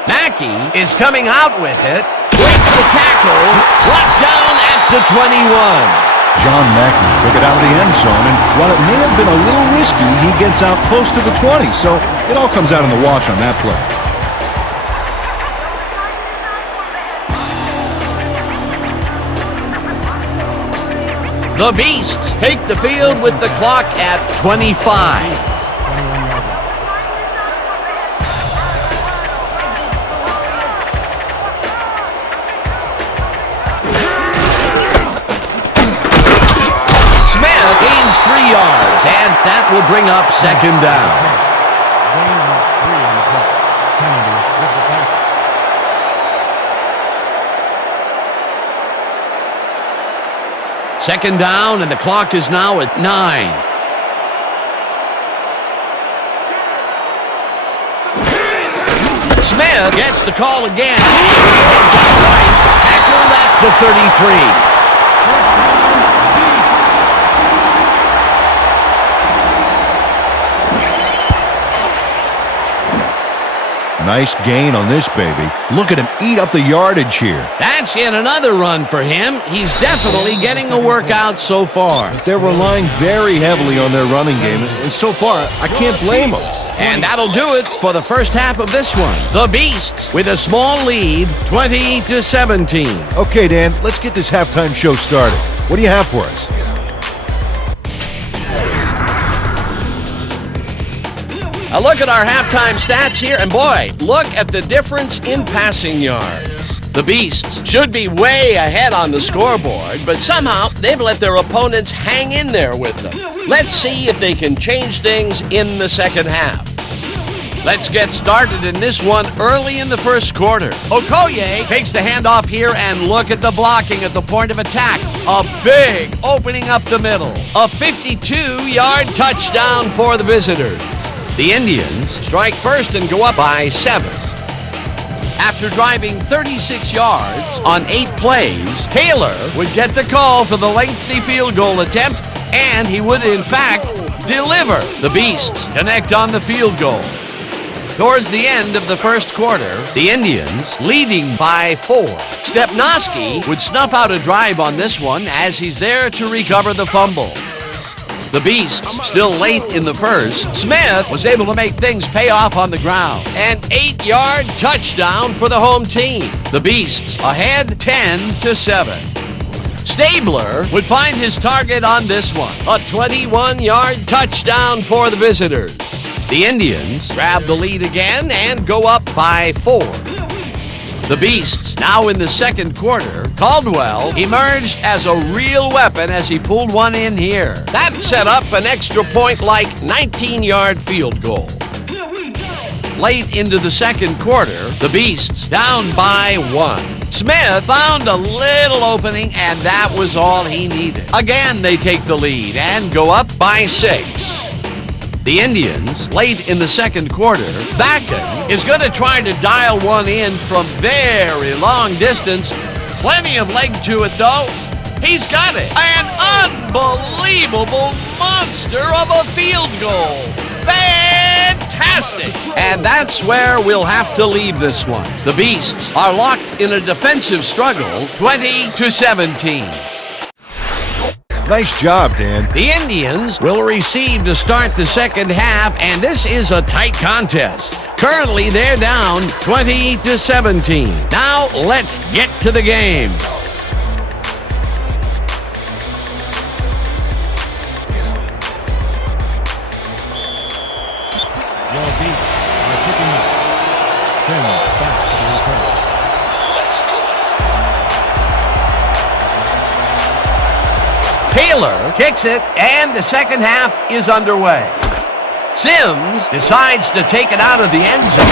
Mackey is coming out with it, breaks the tackle, brought down at the 21. John Mackey took it out of the end zone, and while it may have been a little risky, he gets out close to the 20, so it all comes out in the wash on that play. The Beasts take the field with the clock at 25. Gains 3 yards, and that will bring up second down. Gain of 3 on the play. Kennedy with the tackle. Second down, and the clock is now at 9. Smith gets the call again. Heads out right, tackled at the 33. Nice gain on this baby. Look at him eat up the yardage here. That's yet another run for him. He's definitely getting a workout so far. They're relying very heavily on their running game, and so far, I can't blame them. And that'll do it for the first half of this one. The Beasts with a small lead, 20-17. Okay, Dan, let's get this halftime show started. What do you have for us? A look at our halftime stats here, and boy, look at the difference in passing yards. The Beasts should be way ahead on the scoreboard, but somehow they've let their opponents hang in there with them. Let's see if they can change things in the second half. Let's get started in this one early in the first quarter. Okoye takes the handoff here, and look at the blocking at the point of attack. A big opening up the middle. A 52-yard touchdown for the visitors. The Indians strike first and go up by 7. After driving 36 yards on 8 plays, Taylor would get the call for the lengthy field goal attempt, and he would in fact deliver. The Beasts connect on the field goal. towards the end of the first quarter, the Indians leading by 4. Stepnoski would snuff out a drive on this one as he's there to recover the fumble. The Beast, still late in the first, Smith was able to make things pay off on the ground. An 8-yard touchdown for the home team. The Beast ahead 10-7. Stabler would find his target on this one. A 21-yard touchdown for the visitors. The Indians grab the lead again and go up by 4. The Beasts, now in the second quarter, Caldwell emerged as a real weapon as he pulled one in here. That set up an extra point-like 19-yard field goal. Late into the second quarter, the Beasts down by 1. Smith found a little opening, and that was all he needed. Again, they take the lead and go up by 6. The Indians, late in the second quarter, Bakken is going to try to dial one in from very long distance. Plenty of leg to it, though. He's got it. An unbelievable monster of a field goal. Fantastic. And that's where we'll have to leave this one. The Beasts are locked in a defensive struggle, 20-17. Nice job, Dan. The Indians will receive to start the second half, and this is a tight contest. Currently, they're down 20-17. Now, let's get to the game. Your Beasts are kicking up. Sims back to the return. Taylor kicks it, and the second half is underway. Sims decides to take it out of the end zone.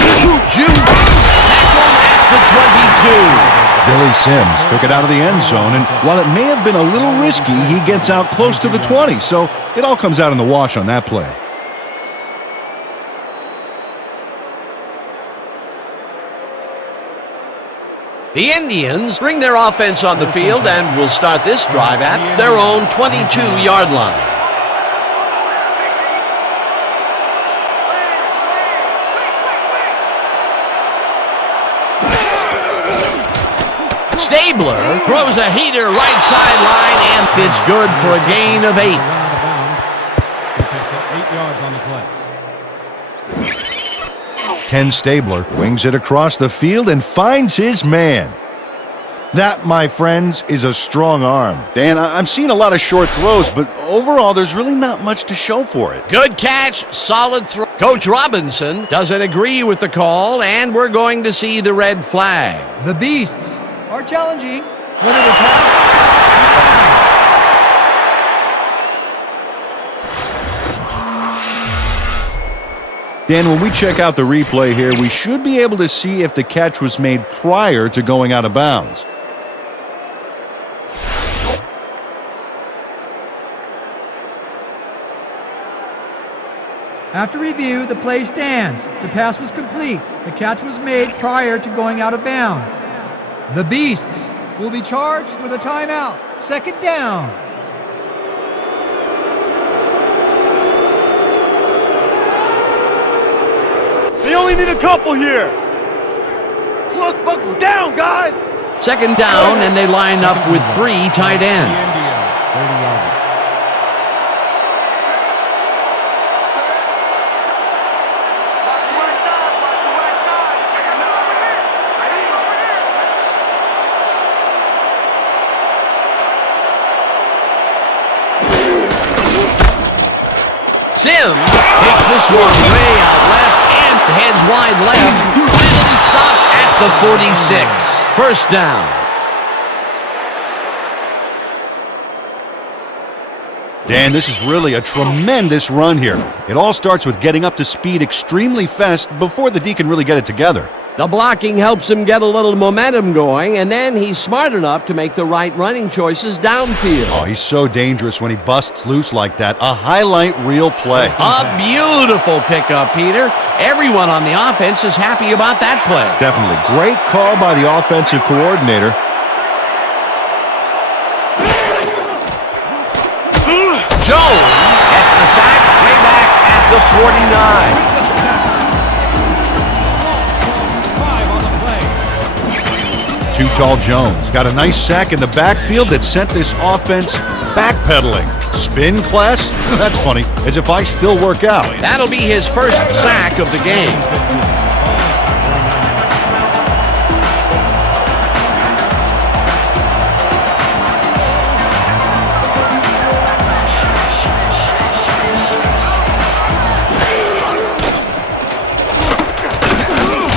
Tackled at the 22. Billy Sims took it out of the end zone, and while it may have been a little risky, he gets out close to the 20, so it all comes out in the wash on that play. The Indians bring their offense on the field and will start this drive at their own 22-yard line. Stabler throws a heater right sideline, and it's good for a gain of 8. He picks up 8 yards on the play. Ken Stabler wings it across the field and finds his man. That, my friends, is a strong arm. Dan, I'm seeing a lot of short throws, but overall, there's really not much to show for it. Good catch, solid throw. Coach Robinson doesn't agree with the call, and we're going to see the red flag. The Beasts are challenging whether the pass Dan, when we check out the replay here, we should be able to see if the catch was made prior to going out of bounds. After review, the play stands. The pass was complete. The catch was made prior to going out of bounds. The Beasts will be charged with a timeout. Second down. They only need a couple here. So let's buckle down, guys. Second down, and they line up with 3 tight ends. 30-yarder. Sims takes this one way out left and heads wide left. Finally stopped at the 46. First down. Dan, this is really a tremendous run here. It all starts with getting up to speed extremely fast before the D can really get it together. The blocking helps him get a little momentum going, and then he's smart enough to make the right running choices downfield. Oh, he's so dangerous when he busts loose like that. A highlight reel play. A beautiful pickup, Peter. Everyone on the offense is happy about that play. Definitely. Great call by the offensive coordinator. Jones gets the sack way back at the 49. Too Tall Jones got a nice sack in the backfield that sent this offense backpedaling. Spin class? That's funny, as if I still work out. That'll be his first sack of the game.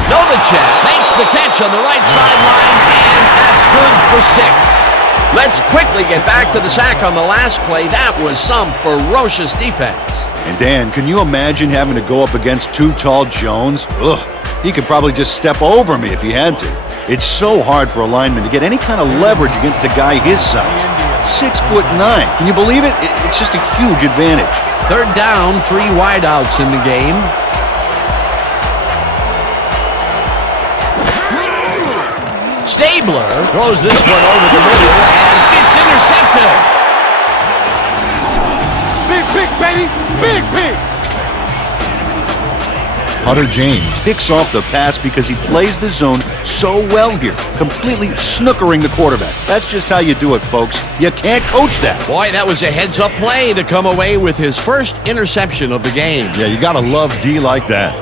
Novacek makes the catch on the right sideline, and that's good for 6. Let's quickly get back to the sack on the last play. That was some ferocious defense. And Dan, can you imagine having to go up against Too Tall Jones? Ugh, he could probably just step over me if he had to. It's so hard for a lineman to get any kind of leverage against a guy his size. 6'9". Can you believe it? It's just a huge advantage. 3rd down, 3 wideouts in the game. Stabler throws this one over the middle, and it's intercepted. Big pick, baby! Big pick! Hunter James picks off the pass because he plays the zone so well here, completely snookering the quarterback. That's just how you do it, folks. You can't coach that. Boy, that was a heads-up play to come away with his first interception of the game. Yeah, you gotta love D like that.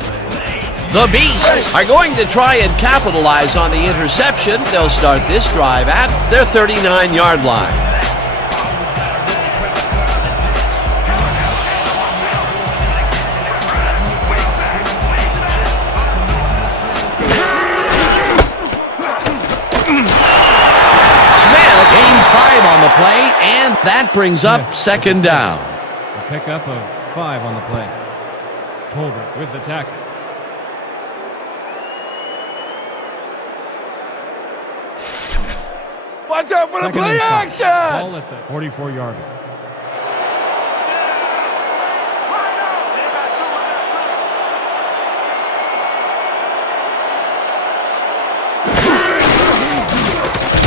The Beasts are going to try and capitalize on the interception. They'll start this drive at their 39-yard line. Smith gains 5 on the play, and that brings up 2nd down. A pickup of 5 on the play. Tolbert with the tackle. Watch out for the Second play and 5. action! Ball at the 44-yard line.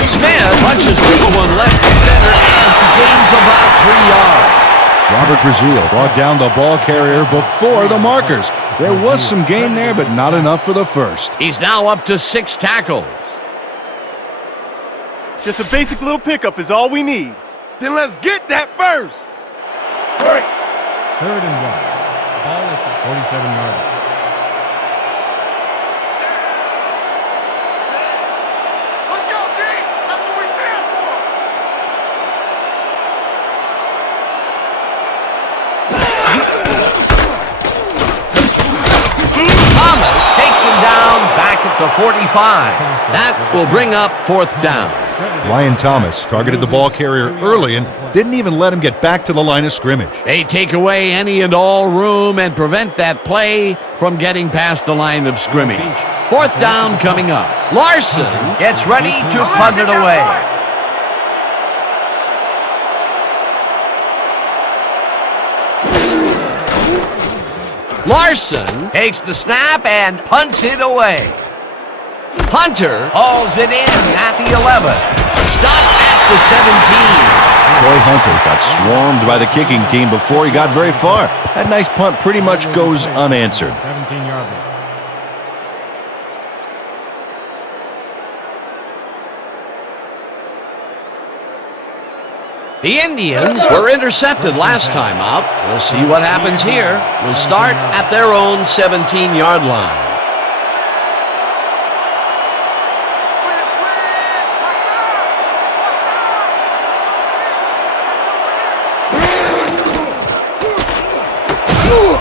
Smith punches this one left to center and gains about 3 yards. Robert Brazil brought down the ball carrier before the markers. There was some gain there, but not enough for the first. He's now up to 6 tackles. Just a basic little pickup is all we need. Then let's get that first! 3rd and 1. Ball at the 47-yard line. Let's go, D! That's what we stand for! Thomas takes him down back at the 45. That will bring up 4th down. Ryan Thomas targeted the ball carrier early and didn't even let him get back to the line of scrimmage. They take away any and all room and prevent that play from getting past the line of scrimmage. 4th down coming up. Larson gets ready to punt it away. Larson takes the snap and punts it away. Hunter hauls it in at the 11. Stopped at the 17. Troy Hunter got swarmed by the kicking team before he got very far. That nice punt pretty much goes unanswered. 17-yard line. The Indians were intercepted last time out. We'll see what happens here. We'll start at their own 17-yard line.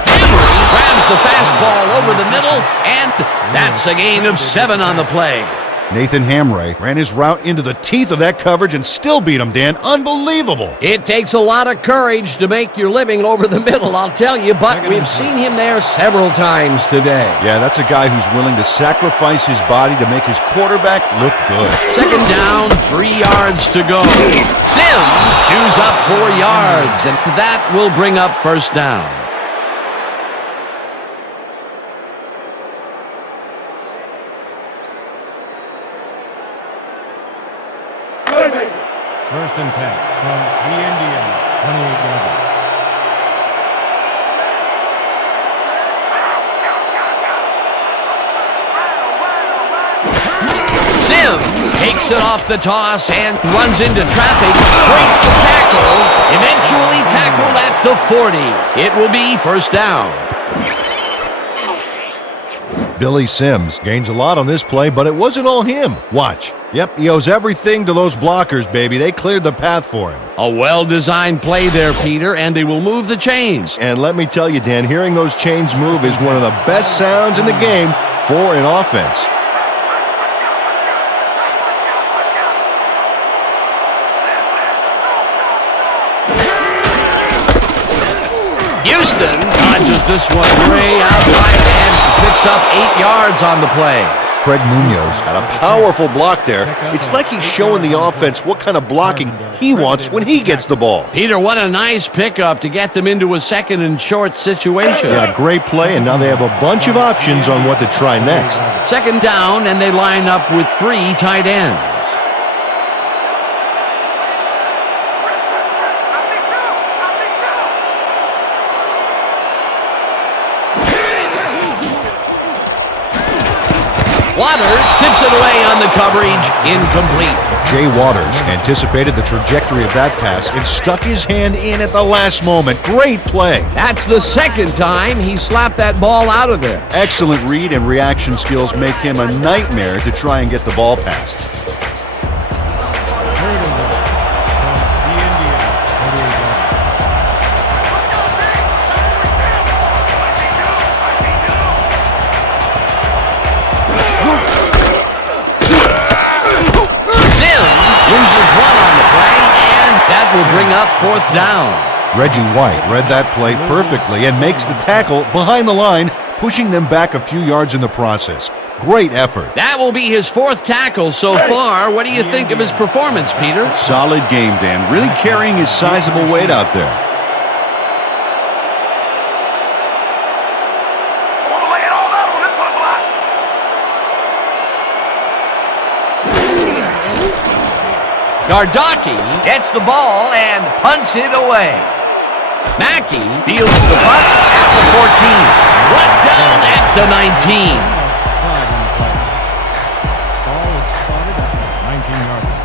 Emery grabs the fastball over the middle, and that's a gain of 7 on the play. Nathan Hamray ran his route into the teeth of that coverage and still beat him, Dan. Unbelievable. It takes a lot of courage to make your living over the middle, I'll tell you, but we've seen him there several times today. Yeah, that's a guy who's willing to sacrifice his body to make his quarterback look good. 2nd down, 3 yards to go. Sims chews up 4 yards, and that will bring up 1st down. First and 10 from the Indians, 28-yard line. Sims Takes it off the toss and runs into traffic. Breaks the tackle. Eventually tackled at the 40. It will be first down. Billy Sims gains a lot on this play, but it wasn't all him. Watch. Yep, he owes everything to those blockers, baby. They cleared the path for him. A well-designed play there, Peter, and they will move the chains. And let me tell you, Dan, hearing those chains move is one of the best sounds in the game for an offense. Houston dodges this one way outside and picks up 8 yards on the play. Craig Munoz had a powerful block there. It's like he's showing the offense what kind of blocking he wants when he gets the ball. Peter, what a nice pickup to get them into a second and short situation. Yeah, great play, and now they have a bunch of options on what to try next. Second down, and they line up with 3 tight ends. Waters tips it away on the coverage, incomplete. Jay Waters anticipated the trajectory of that pass and stuck his hand in at the last moment. Great play. That's the second time he slapped that ball out of there. Excellent read and reaction skills make him a nightmare to try and get the ball past. Loses one on the play, and that will bring up fourth down. Reggie White read that play perfectly and makes the tackle behind the line, pushing them back a few yards in the process. Great effort. That will be his 4th tackle so far. What do you think of his performance, Peter? Solid game, Dan. Really carrying his sizable weight out there. Lay it all out on this one, block. Gardocki gets the ball and punts it away. Mackey fields the punt at the 14. Brought down at the 19. Ball is spotted at the 19-yard line.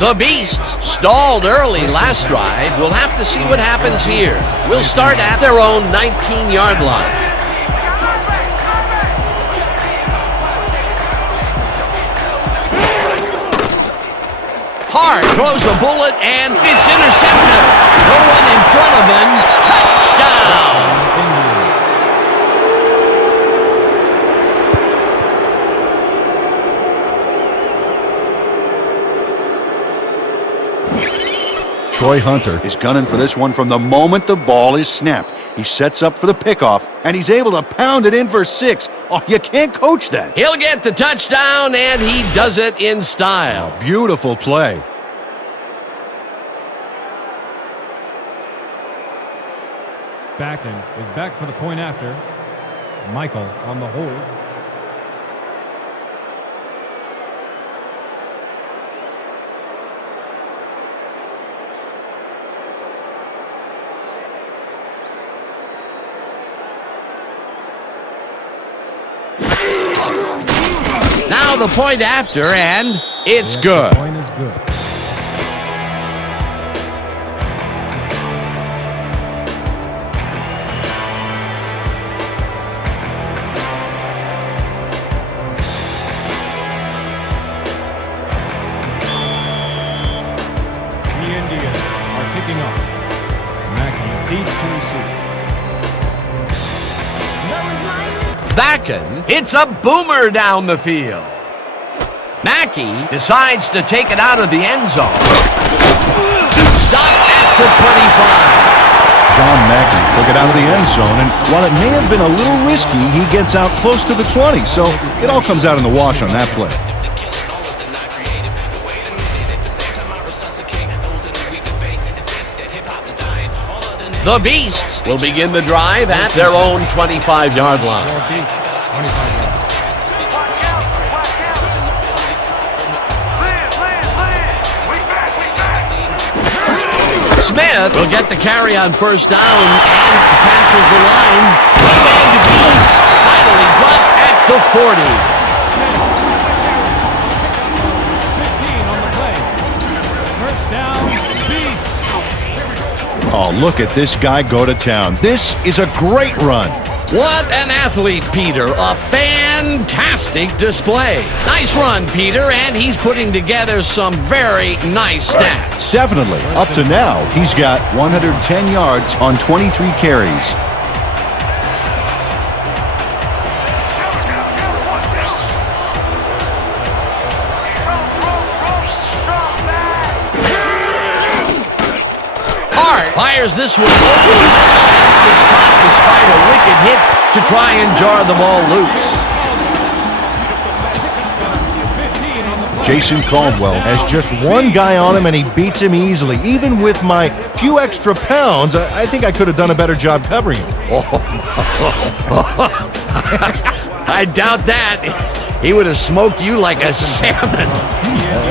The Beasts stalled early last drive. We'll have to see what happens here. We'll start at their own 19-yard line. Hard throws a bullet and it's intercepted. No one in front of him. Touchdown. Troy Hunter is gunning for this one from the moment the ball is snapped. He sets up for the pickoff, and he's able to pound it in for 6. Oh, you can't coach that. He'll get the touchdown, and he does it in style. Beautiful play. Backen is back for the point after. Michael on the hold. Now the point after, and it's The good. point is good. The Indians are kicking off. Mackey deep to receive. Backen hits a boomer down the field. Mackey decides to take it out of the end zone. Stopped at the 25. John Mackey took it out of the end zone, and while it may have been a little risky, he gets out close to the 20, so it all comes out in the wash on that play. The Beasts will begin the drive at their own 25-yard line. Four Beasts, 25 yards. Smith will get the carry on first down and passes the line. And to beat, finally dropped at the 40. 15 on the play. First down, Beast. Oh, look at this guy go to town. This is a great run. What an athlete, Peter. A fantastic display. Nice run, Peter, and he's putting together some very nice stats. Definitely. Up to now, he's got 110 yards on 23 carries. Hart fires this one over the middle and gets caught despite a wicked hit to try and jar the ball loose. Jason Caldwell has just one guy on him, and he beats him easily. Even with my few extra pounds, I think I could have done a better job covering him. I doubt that. He would have smoked you like a salmon.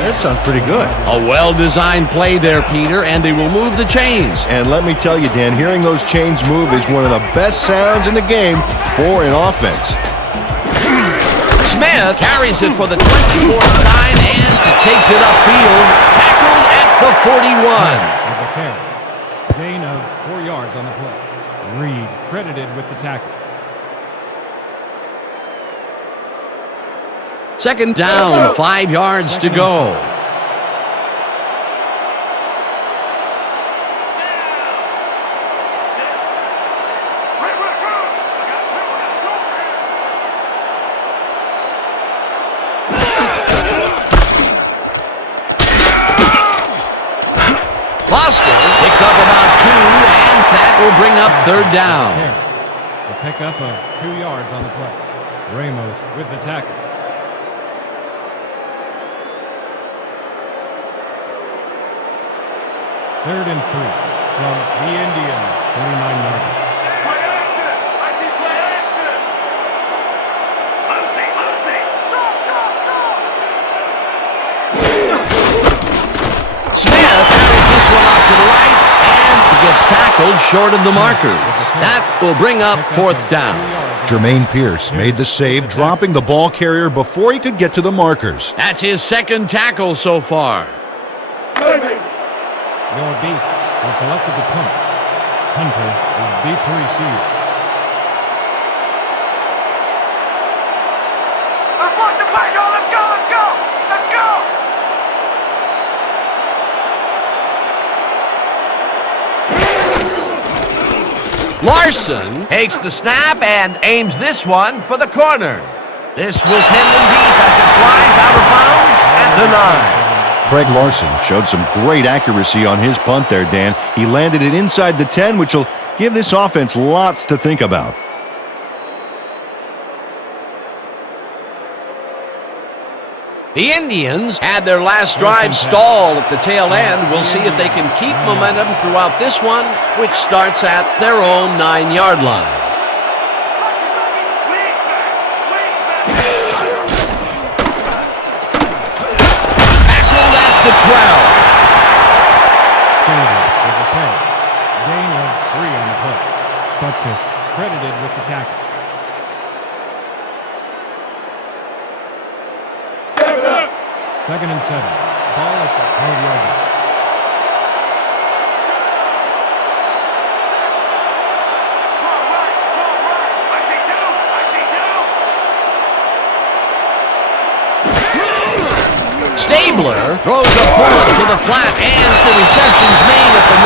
That sounds pretty good. A well-designed play there, Peter, and they will move the chains. And let me tell you, Dan, hearing those chains move is one of the best sounds in the game for an offense. Smith carries it for the 24th time and takes it upfield, tackled at the 41. With a carry. Gain of 4 yards on the play. Reed credited with the tackle. Second down, 5 yards to go. Foster picks up about 2, and that will bring up third down. The pickup of 2 yards on the play. Ramos with the tackle. Third and 3 from the Indians, 49-yard. Play action! I see play action! Lucy, Lucy! Stop! Smith carries this one out to the right and gets tackled short of the marker. That will bring up fourth down. Jermaine Pierce made the save, dropping the ball carrier before he could get to the markers. That's his second tackle so far. Your Beasts have selected the punt. Hunter is deep to receive. Let's block the play, y'all! Let's go! Let's go! Let's go! Larson takes the snap and aims this one for the corner. This will pin them deep as it flies out of bounds at the 9. Craig Larson showed some great accuracy on his punt there, Dan. He landed it inside the 10, which will give this offense lots to think about. The Indians had their last drive stall at the tail end. We'll see if they can keep momentum throughout this one, which starts at their own 9-yard line. Tackled at the 12. Stable with the play. Gain of 3 on the play. Butkus credited with the tackle. Second and 7. Ball at the 12-yard line. Stabler throws a bullet to the flat, and the reception's made at the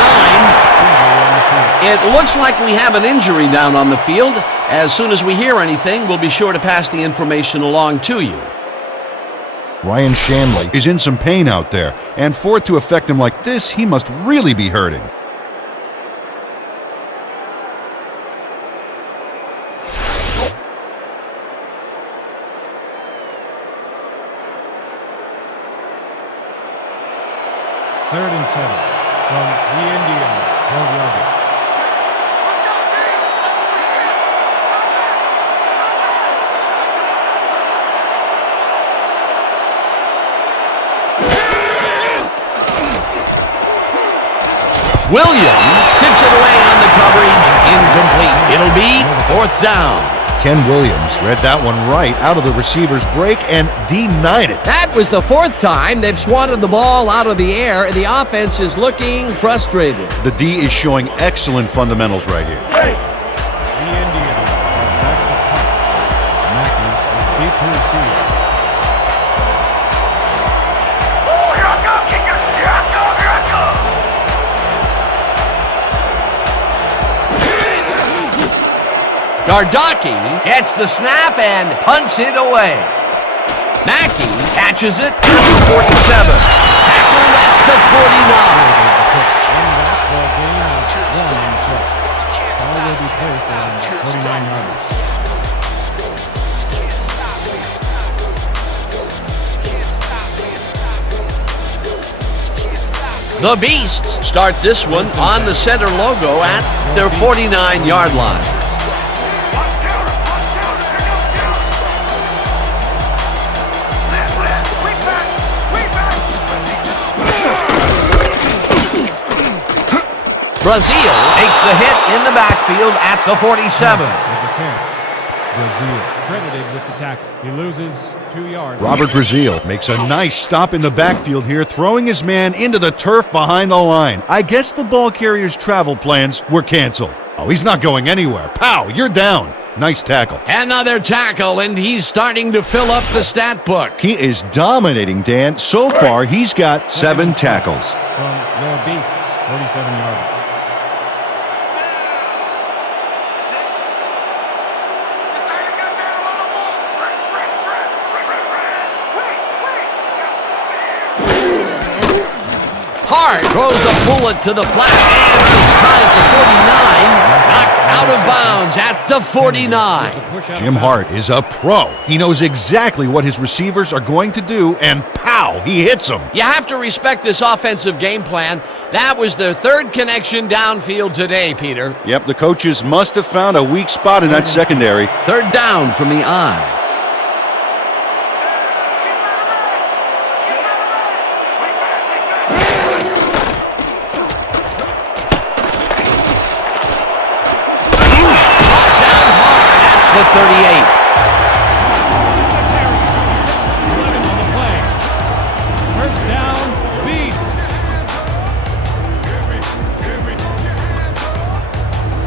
9. It looks like we have an injury down on the field. As soon as we hear anything, we'll be sure to pass the information along to you. Ryan Shanley is in some pain out there, and for it to affect him like this, he must really be hurting. Third and 7 from the Indians, 12-yard line. Williams tips it away on the coverage. Incomplete. It'll be 4th down. Ken Williams read that one right out of the receiver's break and denied it. That was the 4th time they've swatted the ball out of the air, and the offense is looking frustrated. The D is showing excellent fundamentals right here. The Indians are back to punt. Mackey is deep to receive. Here I come, kicker. Here I come. Here I come. Gardocki gets the snap and punts it away. Mackey catches it to the 47. Tackled at the 49. The game is 1 on play. Ball will be placed on 49 yards. The Beasts start this one on the center logo at their 49-yard line. Brazil makes the hit in the backfield at the 47. With the carry. Brazil credited with the tackle. He loses 2 yards. Robert Brazil makes a nice stop in the backfield here, throwing his man into the turf behind the line. I guess the ball carrier's travel plans were canceled. Oh, he's not going anywhere. Pow, you're down. Nice tackle. Another tackle, and he's starting to fill up the stat book. He is dominating, Dan. So far, he's got 7 tackles. From the Beasts, 47 yards. Hart throws a bullet to the flat, and he's caught at the 49, knocked out of bounds at the 49. Jim Hart is a pro. He knows exactly what his receivers are going to do, and pow, he hits them. You have to respect this offensive game plan. That was their 3rd connection downfield today, Peter. Yep, the coaches must have found a weak spot in that secondary. 3rd down from the I. The 38. 11 on the play. 1st down, Beasts.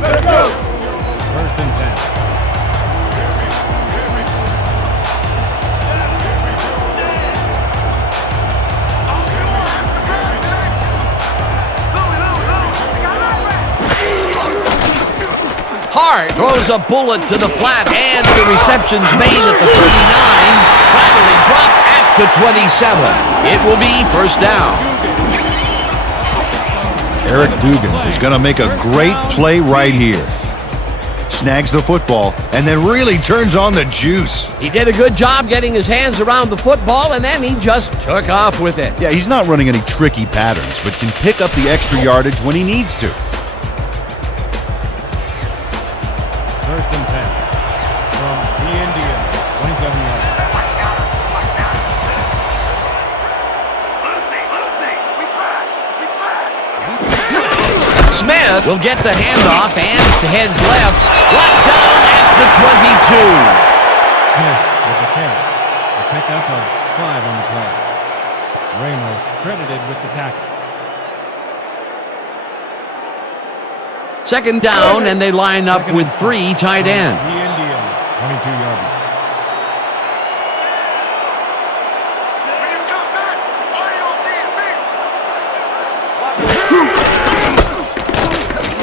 Let's go. 1st and 10. Hart throws a bullet to the flat, and the reception's made at the 39. Finally dropped at the 27. It will be 1st down. Eric Dugan is going to make a great play right here. Snags the football and then really turns on the juice. He did a good job getting his hands around the football, and then he just took off with it. Yeah, he's not running any tricky patterns, but can pick up the extra yardage when he needs to. 1st and 10. From the Indians, 27 yards. Smith will get the handoff and heads left. Brought down at the 22. Smith with the carry. A pickup of 5 on the play. Ramos credited with the tackle. 2nd down, and they line up with 3 tight ends. The Indians, 22-yarder.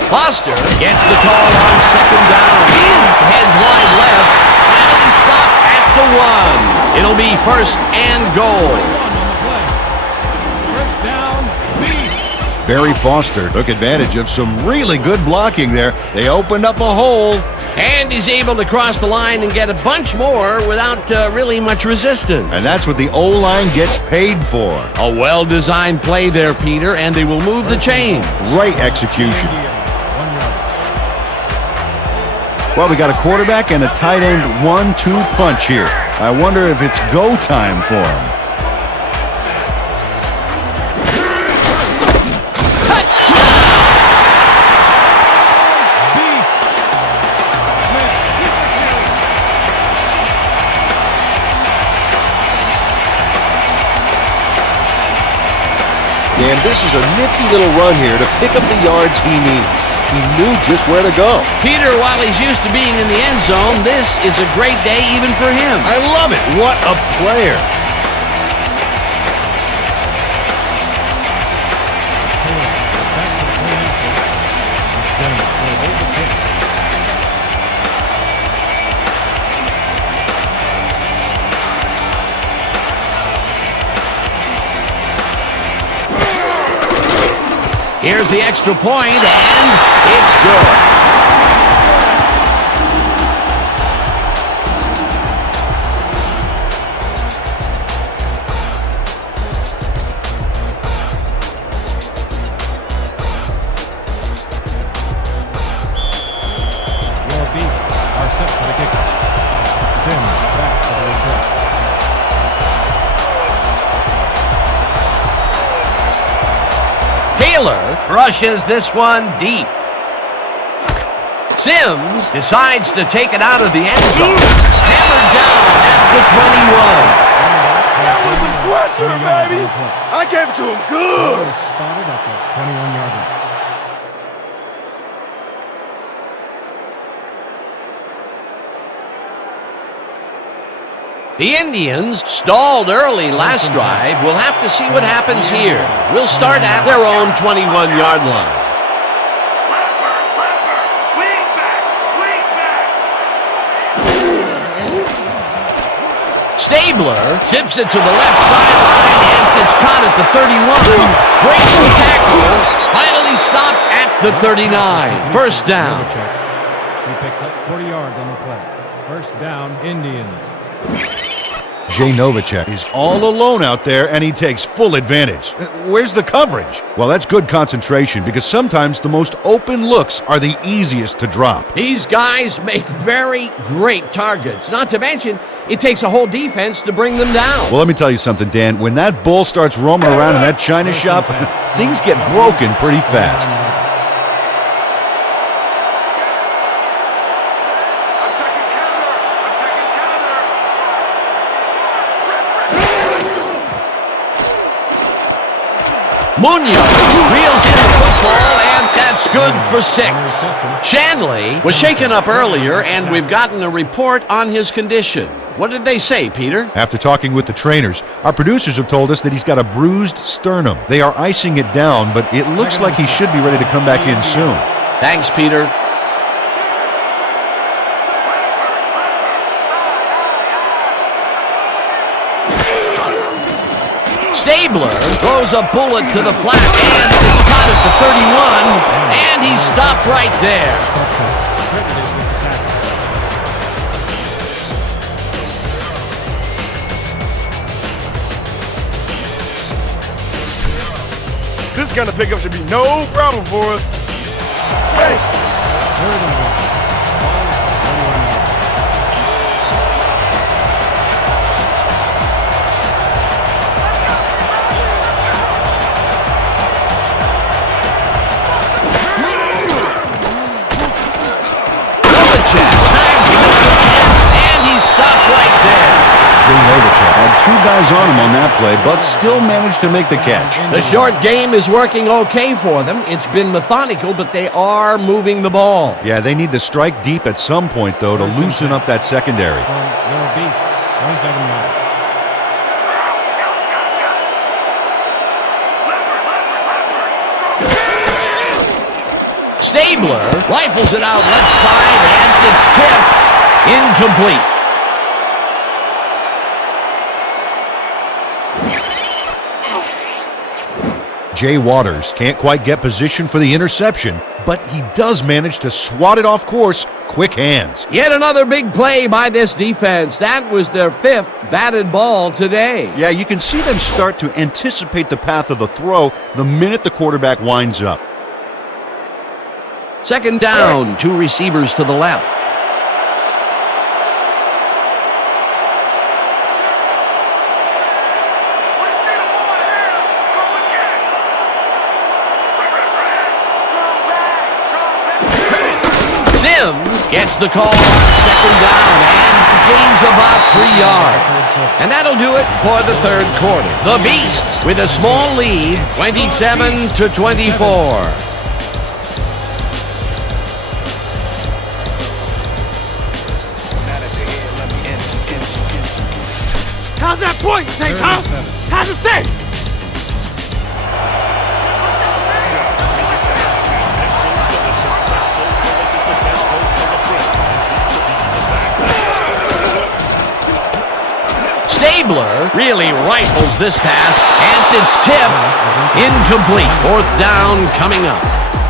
Foster gets the call on 2nd down and heads wide left. Finally stopped at the 1. It'll be 1st and goal. 1st down, Beasts. Barry Foster took advantage of some really good blocking there. They opened up a hole. And he's able to cross the line and get a bunch more without really much resistance. And that's what the O-line gets paid for. A well-designed play there, Peter, and they will move the chains. Great execution. 1 yard. Well, we got a quarterback and a tight end 1-2 punch here. I wonder if it's go time for him. Touchdown! Dan, this is a nifty little run here to pick up the yards he needs. He knew just where to go. Peter, while he's used to being in the end zone, this is a great day even for him. I love it. What a player. Here's the extra point, and it's good. Your beasts are set for the kickoff. Sim back to the return. Taylor crushes this one deep. Sims decides to take it out of the end zone. Hammered down at the 21. That was some pressure, baby. I gave it to him good. Spotted at the 21-yard line. The Indians stalled early last drive. We'll have to see what happens here. We'll start at their own 21-yard line. Stabler zips it to the left sideline, and it's caught at the 31. Breaks the tackle. Finally stopped at the 39. First down. He picks up 40 yards on the play. First down, Indians. Jay Novacek is all alone out there, and he takes full advantage. Where's the coverage? Well, that's good concentration, because sometimes the most open looks are the easiest to drop. These guys make very great targets. Not to mention, it takes a whole defense to bring them down. Well, let me tell you something, Dan. When that bull starts roaming around in that china shop, things get broken pretty fast. Munoz reels in the football, and that's good for 6. Shanley was shaken up earlier, and we've gotten a report on his condition. What did they say, Peter? After talking with the trainers, our producers have told us that he's got a bruised sternum. They are icing it down, but it looks like he should be ready to come back in soon. Thanks, Peter. Stabler throws a bullet to the flat, and it's caught at the 31, and he stopped right there. This kind of pickup should be no problem for us. Hey. And he stopped right there. Jay Novacek had 2 guys on him on that play, but still managed to make the catch. The short game is working okay for them. It's been methodical, but they are moving the ball. Yeah, they need to strike deep at some point, though, to loosen up that secondary. Your beasts, 27 yards. Stabler rifles it out left side, and it's tipped. Incomplete. Jay Waters can't quite get position for the interception, but he does manage to swat it off course. Quick hands. Yet another big play by this defense. That was their 5th batted ball today. Yeah, you can see them start to anticipate the path of the throw the minute the quarterback winds up. Second down, 2 receivers to the left. Sims gets the call on second down and gains about 3 yards. And that'll do it for the third quarter. The Beasts with a small lead, 27-24. How's that point, Tate, huh? How's it take? Stabler really rifles this pass, and it's tipped. Incomplete. Fourth down coming up.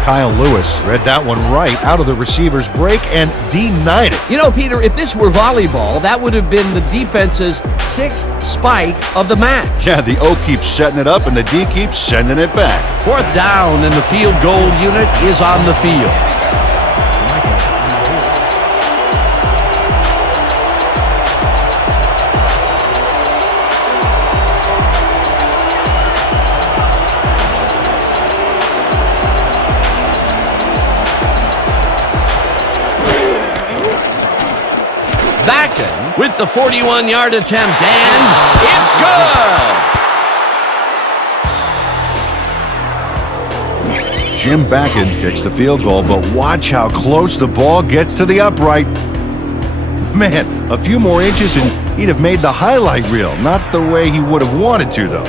Kyle Lewis read that one right out of the receiver's break and denied it. You know, Peter, if this were volleyball, that would have been the defense's 6th spike of the match. Yeah, the O keeps setting it up and the D keeps sending it back. Fourth down, and the field goal unit is on the field. Backen with the 41-yard attempt, and it's good! Jim Backen kicks the field goal, but watch how close the ball gets to the upright. Man, a few more inches and he'd have made the highlight reel. Not the way he would have wanted to, though.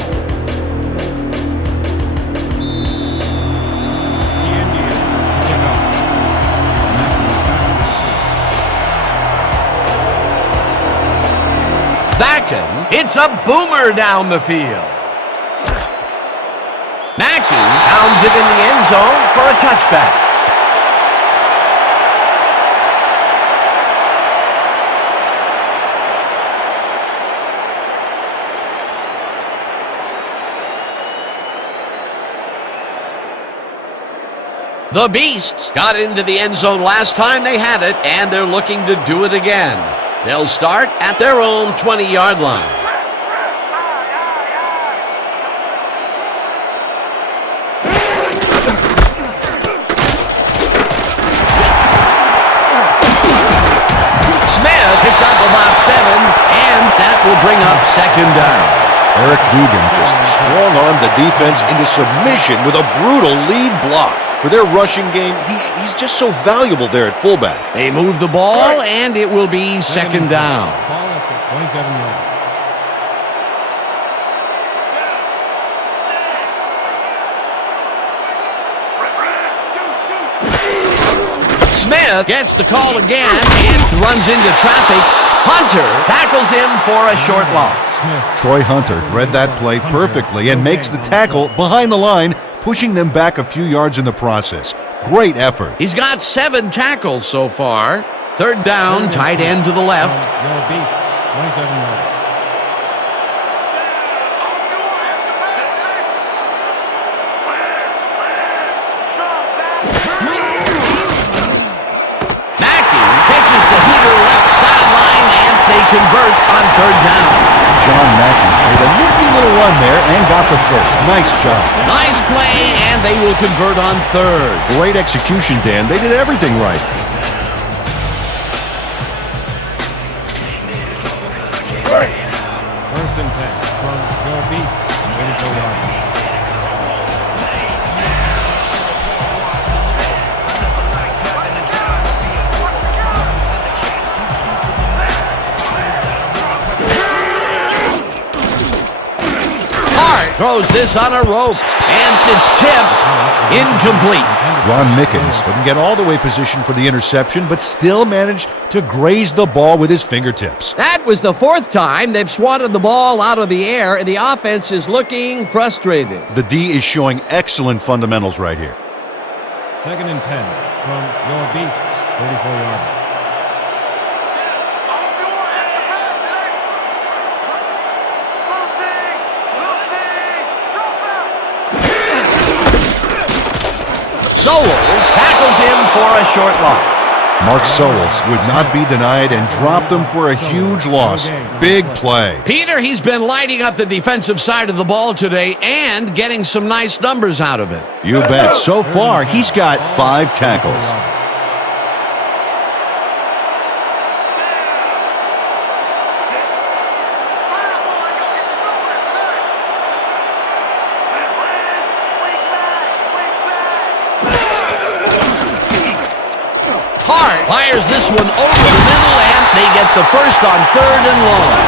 It's a boomer down the field. Mackey pounds it in the end zone for a touchback. The Beasts got into the end zone last time they had it, and they're looking to do it again. They'll start at their own 20-yard line. Smith picked up about 7, and that will bring up second down. Eric Dugan just strong-armed the defense into submission with a brutal lead block. For their rushing game, he's just so valuable there at fullback. They move the ball, and it will be second down. Ball at the 27-yard. Smith gets the call again and runs into traffic. Hunter tackles him for a short loss. Troy Hunter read that play perfectly and makes the tackle behind the line, pushing them back a few yards in the process. Great effort. He's got 7 tackles so far. Third down, tight end to the left. Your Beasts, 27-yard. Mackey catches the heater left sideline, and they convert on third down. John Mackey made a nifty little run there and got the first. Nice job. Nice play, and they will convert on third. Great execution, Dan. They did everything right. First and 10 from your Beasts, 24 yards. Throws this on a rope, and it's tipped. Incomplete. Ron Mickens didn't get all the way positioned for the interception, but still managed to graze the ball with his fingertips. That was the 4th time they've swatted the ball out of the air, and the offense is looking frustrated. The D is showing excellent fundamentals right here. Second and 10 from your Beasts, 34 yards. Sowles tackles him for a short loss. Mark Sowles would not be denied and dropped them for a huge loss. Big play. Peter, he's been lighting up the defensive side of the ball today and getting some nice numbers out of it. You bet. So far, he's got 5 tackles. Hart fires this one over the middle, and they get the first on 3rd and long.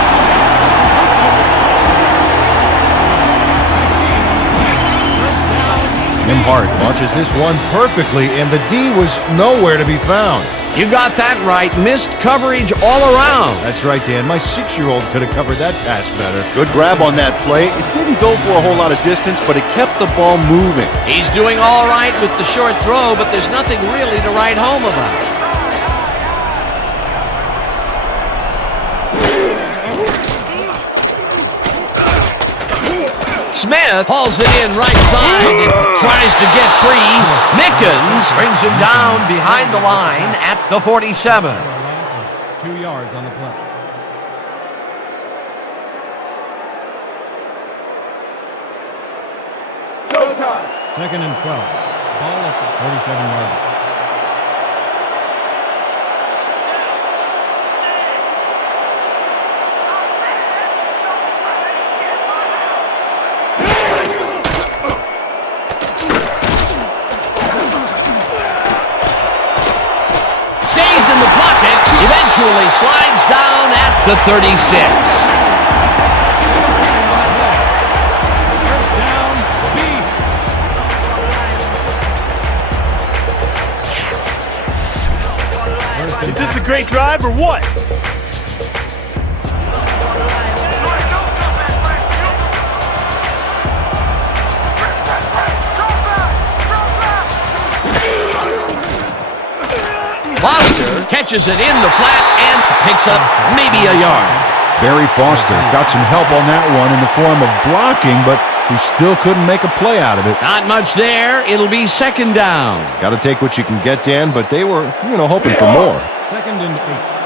Jim Hart launches this one perfectly, and the D was nowhere to be found. You got that right. Missed coverage all around. That's right, Dan. My 6-year-old could have covered that pass better. Good grab on that play. It didn't go for a whole lot of distance, but it kept the ball moving. He's doing all right with the short throw, but there's nothing really to write home about. Smith hauls it in right side and tries to get free. Mickens brings him down behind the line at the 47. 2 yards on the play. Second and 12. Ball at the 47-yard line. Eventually slides down at the 36. Is this a great drive or what? Foster catches it in the flat and picks up maybe a yard. Barry Foster got some help on that one in the form of blocking, but he still couldn't make a play out of it. Not much there. It'll be 2nd down. Got to take what you can get, Dan, but they were, hoping for more. 2nd and 8.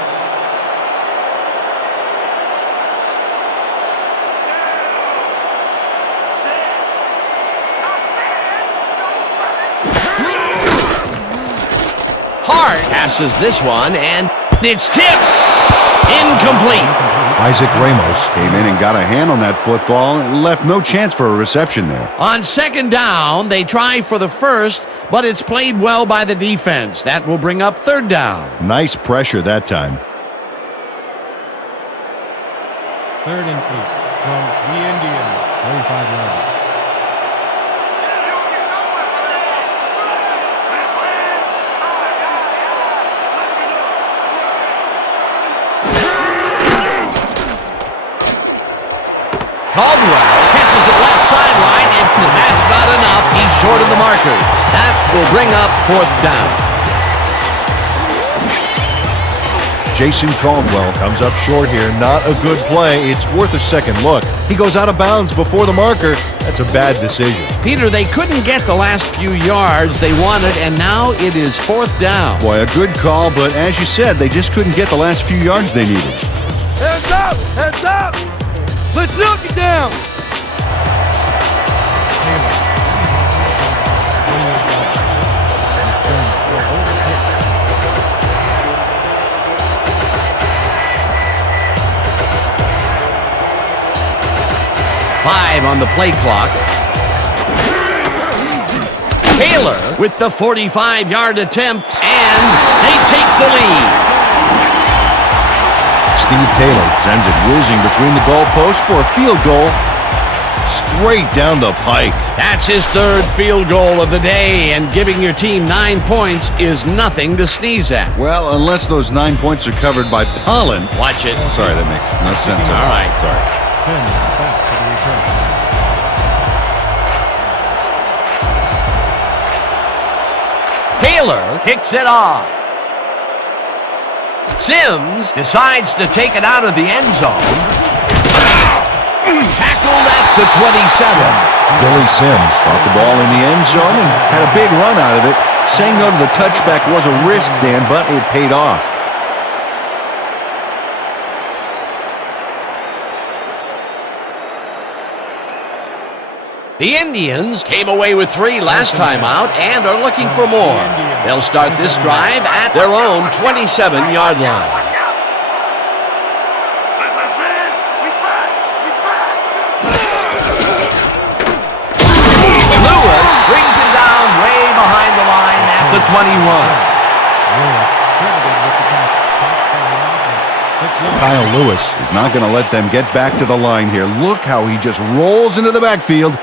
Hart passes this one, and it's tipped. Incomplete. Isaac Ramos came in and got a hand on that football and left no chance for a reception there. On 2nd down, they try for the first, but it's played well by the defense. That will bring up 3rd down. Nice pressure that time. 3rd and 8 from the Indians. 35-yard line. Caldwell catches it left sideline, and that's not enough. He's short of the markers. That will bring up 4th down. Jason Caldwell comes up short here. Not a good play. It's worth a second look. He goes out of bounds before the marker. That's a bad decision. Peter, they couldn't get the last few yards they wanted, and now it is 4th down. Boy, a good call, but as you said, they just couldn't get the last few yards they needed. Hands up! Hands up! Let's knock it down! Five on the play clock. Taylor with the 45-yard attempt, and they take the lead. Steve Taylor sends it whizzing between the goalposts for a field goal straight down the pike. That's his 3rd field goal of the day, and giving your team 9 points is nothing to sneeze at. Well, unless those 9 points are covered by pollen. Watch it. Sorry, that makes no sense. All right. Sorry. Sims back to the return. Taylor kicks it off. Sims decides to take it out of the end zone. Tackled at the 27. Billy Sims caught the ball in the end zone and had a big run out of it. Saying no to the touchback was a risk, Dan, but it paid off. The Indians came away with 3 last time out and are looking for more. They'll start this drive at their own 27-yard line. Lewis brings him down way behind the line at the 21. Kyle Lewis is not going to let them get back to the line here. Look how he just rolls into the backfield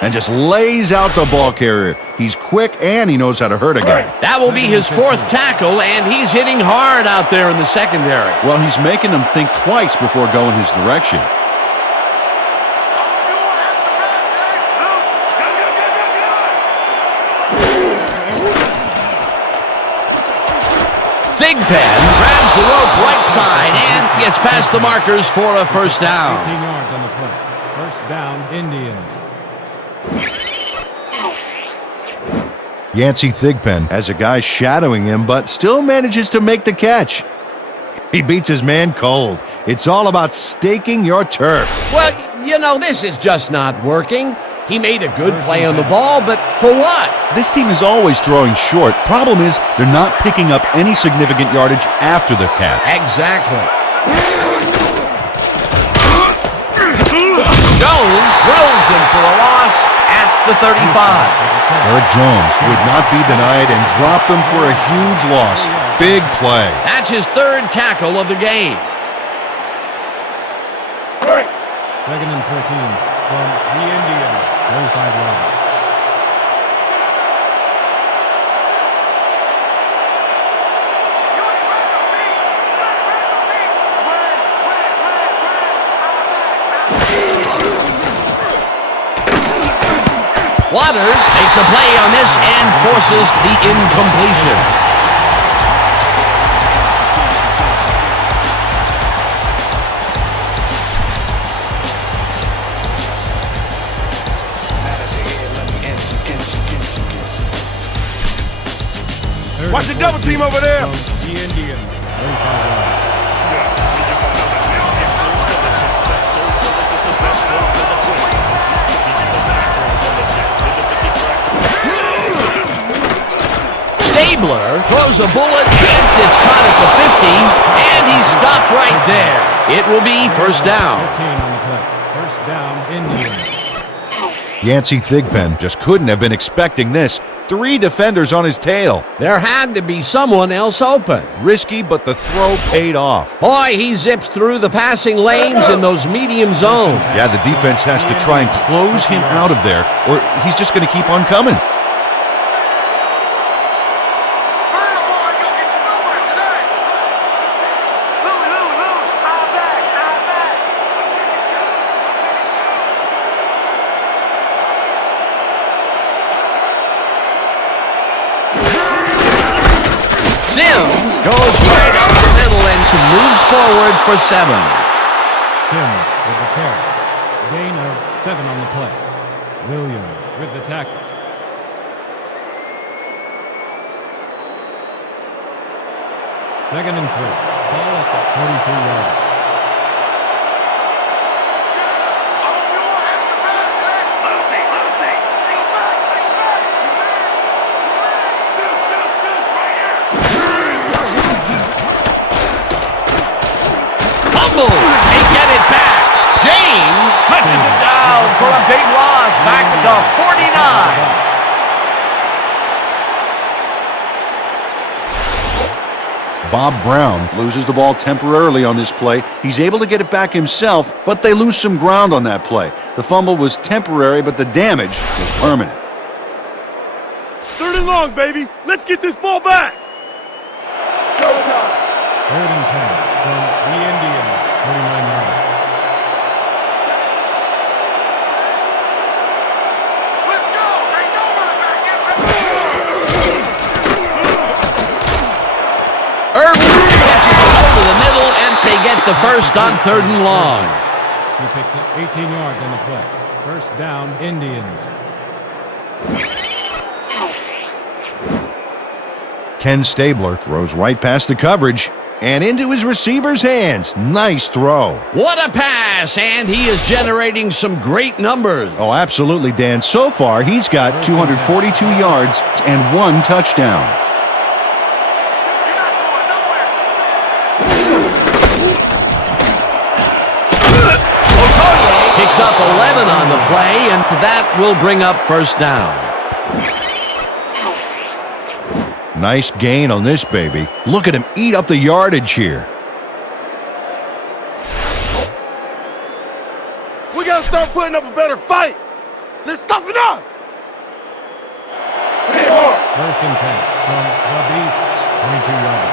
and just lays out the ball carrier. He's quick and he knows how to hurt a guy. That will be his fourth tackle, and he's hitting hard out there in the secondary. Well, he's making them think twice before going his direction. Thigpen grabs the rope right side and gets past the markers for a first down. 18 yards on the play. First down, Indians. Yancey Thigpen has a guy shadowing him, but still manages to make the catch. He beats his man cold. It's all about staking your turf. Well, you know, this is just not working. He made a good play on the ball, but for what? This team is always throwing short. Problem is, they're not picking up any significant yardage after the catch. Exactly. Jones drills him for a loss at the 35. Eric Jones would not be denied and dropped them for a huge loss. Big play. That's his third tackle of the game. Second and 14 from the Indians. 35 yards. Waters makes a play on this and forces the incompletion. Watch the double team over there. The Indians. 35 yards. Stabler throws a bullet, and it's caught at the 50, and he's stopped right there. It will be first down. 15 on the play. First down, Indians. Yancey Thigpen just couldn't have been expecting this. 3 defenders on his tail. There had to be someone else open. Risky, but the throw paid off. Boy, he zips through the passing lanes in those medium zones. Yeah, the defense has to try and close him out of there, or he's just going to keep on coming. Sims goes right up the middle and moves forward for 7. Sims with the carry. Gain of 7 on the play. Williams with the tackle. Second and 3. Ball at the 43-yard. They get it back. James touches it down for a big loss back at the 49. Bob Brown loses the ball temporarily on this play. He's able to get it back himself, but they lose some ground on that play. The fumble was temporary, but the damage was permanent. 3rd and long, baby. Let's get this ball back. 3rd and 10 from the Indians. 39 yards. Let's go! Ain't nobody back in. Irvin catches it over the middle, and they get the first on 3rd and long. He picks up 18 yards on the play. First down, Indians. Ken Stabler throws right past the coverage and into his receiver's hands. Nice throw. What a pass, and he is generating some great numbers. Oh, absolutely, Dan. So far, he's got 242 yards and 1 touchdown. You're not going nowhere. Okoye picks up 11 on the play, and that will bring up first down. Nice gain on this baby. Look at him eat up the yardage here. start putting up a better fight. Let's toughen up. First and 10 from the Beasts, 22-yard.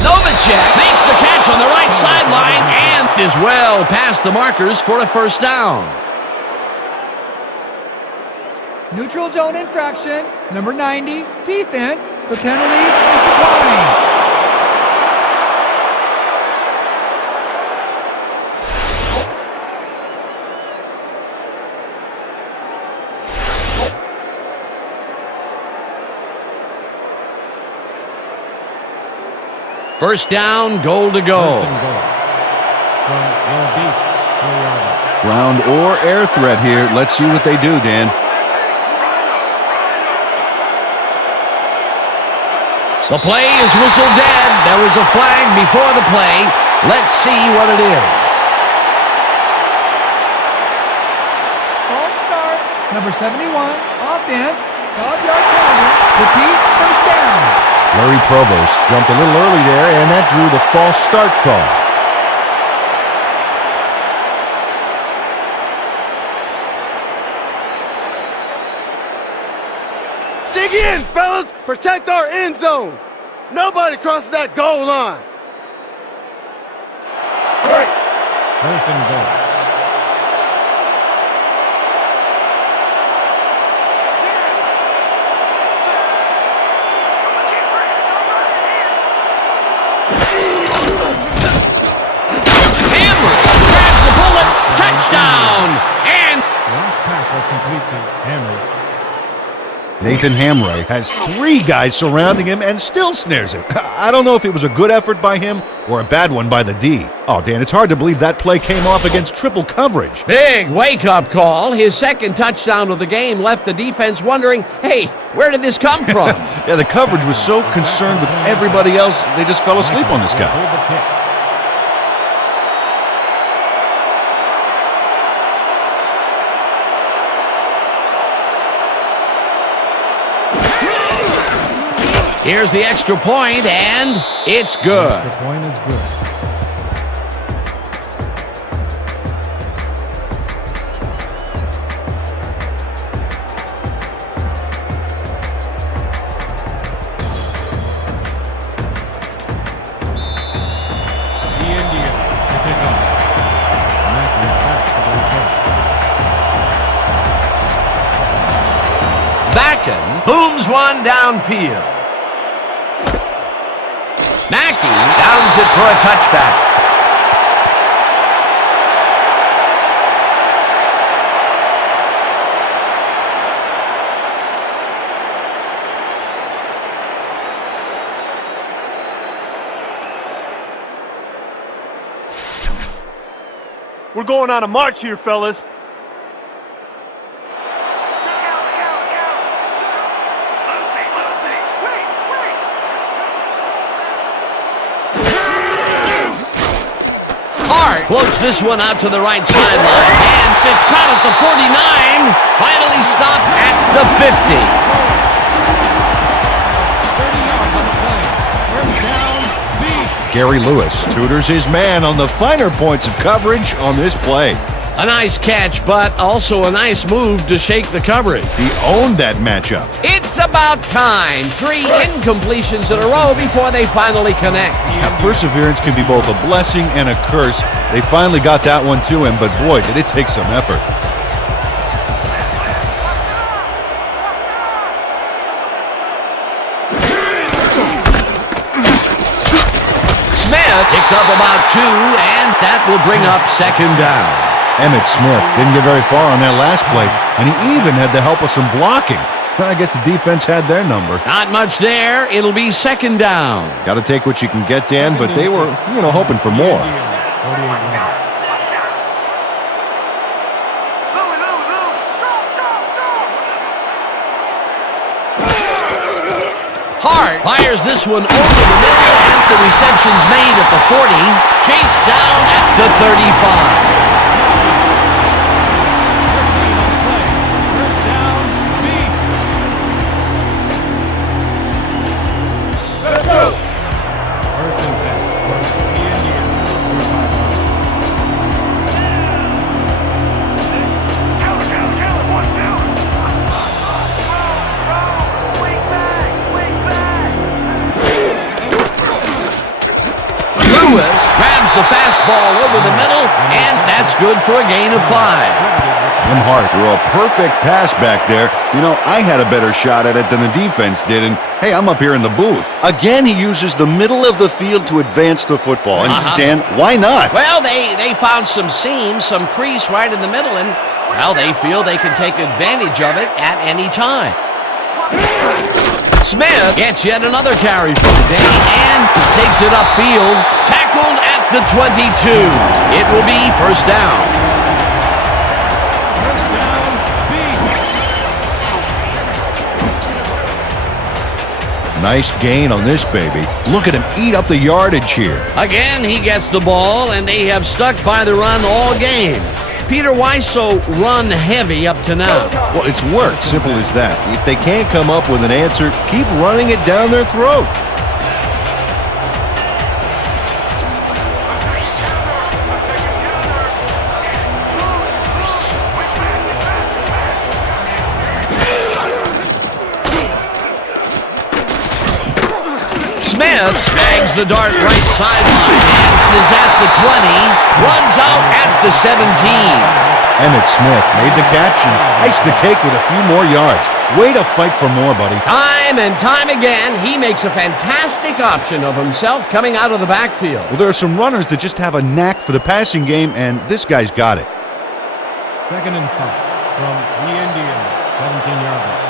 Novacek makes the catch on the right sideline and is well past the markers for a first down. Neutral zone infraction, number 90, defense. The penalty is declined. First down, goal to go. First and goal from your Beasts, 4-yard. Ground or air threat here. Let's see what they do, Dan. The play is whistled dead. There was a flag before the play. Let's see what it is. False start, number 71, offense, 5-yard penalty. Repeat, first down. Larry Provost jumped a little early there, and that drew the false start call. Dig in, fellas. Protect our end zone. Nobody crosses that goal line. First and goal. Touchdown! And The last pass was complete to Hammer. Nathan Hamray has 3 guys surrounding him and still snares it. I don't know if it was a good effort by him or a bad one by the D. Oh, Dan, it's hard to believe that play came off against triple coverage. big wake-up call. His second touchdown of the game left the defense wondering, hey, where did this come from? Yeah, the coverage was so concerned with everybody else, they just fell asleep on this guy. Hold the kick. Here's the extra point, and it's good. Extra point is good. The Indians to pick up. Mackey back for the return. Backen booms one downfield. Mackey downs it for a touchback. We're going on a march here, fellas. Floats this one out to the right sideline, and it's caught at the 49, finally stopped at the 50. 30 yards on the play. First down, Beast. Gary Lewis tutors his man on the finer points of coverage on this play. A nice catch, but also a nice move to shake the coverage. He owned that matchup. It's about time. 3 incompletions in a row before they finally connect. Now, perseverance can be both a blessing and a curse. They finally got that one to him, but boy, did it take some effort. Smith picks up about 2, and that will bring up second down. Emmett Smith didn't get very far on that last play, and he even had the help of some blocking. Well, I guess the defense had their number. Not much there. It'll be second down. Got to take what you can get, Dan, but they were, hoping for more. 48 yards. Hart fires this one over the middle, and the reception's made at the 40, chased down at the 35. Lewis grabs the fastball over the middle, and that's good for a gain of 5. Jim Hart threw a perfect pass back there. You know, I had a better shot at it than the defense did, and hey, I'm up here in the booth. Again, he uses the middle of the field to advance the football. And Dan, why not? Well, they found some seam, some crease right in the middle, and, well, they feel they can take advantage of it at any time. Smith gets yet another carry for the day and takes it upfield, tackled at the 22. It will be first down. Nice gain on this baby. Look at him eat up the yardage here. Again, he gets the ball, and they have stuck by the run all game. Peter, why so run heavy up to now? Well, it's worked. Simple as that. If they can't come up with an answer, keep running it down their throat. Smith snags the dart right sideline and is at the 20, runs out at the 17. Emmitt Smith made the catch and iced the cake with a few more yards. Way to fight for more, buddy. Time and time again, he makes a fantastic option of himself coming out of the backfield. Well, there are some runners that just have a knack for the passing game, and this guy's got it. 2nd and 5 from the Indians, 17-yard line.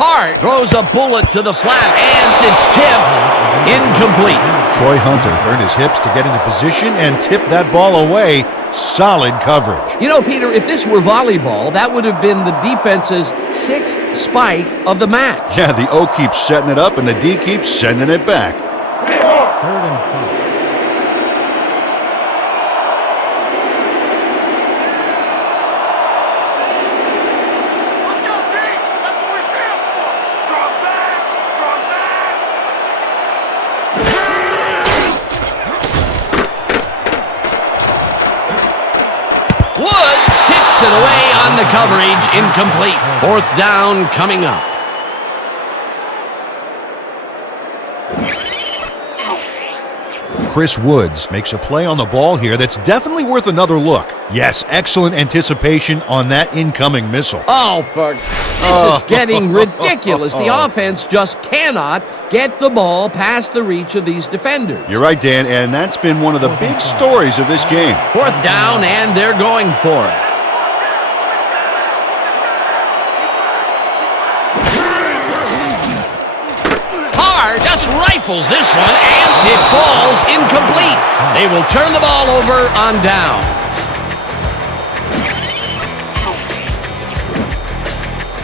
Hart throws a bullet to the flat, and it's tipped. Incomplete. Troy Hunter earned his hips to get into position and tip that ball away. Solid coverage. You know, Peter, if this were volleyball, that would have been the defense's 6th spike of the match. Yeah, the O keeps setting it up, and the D keeps sending it back. 3rd and 5. It away on the coverage, incomplete. 4th down coming up. Chris Woods makes a play on the ball here that's definitely worth another look. Yes, excellent anticipation on that incoming missile. Oh, this is getting ridiculous. The offense just cannot get the ball past the reach of these defenders. You're right, Dan, and that's been one of the big stories of this game. 4th down, and they're going for it. Just rifles this one, and it falls incomplete. They will turn the ball over on down.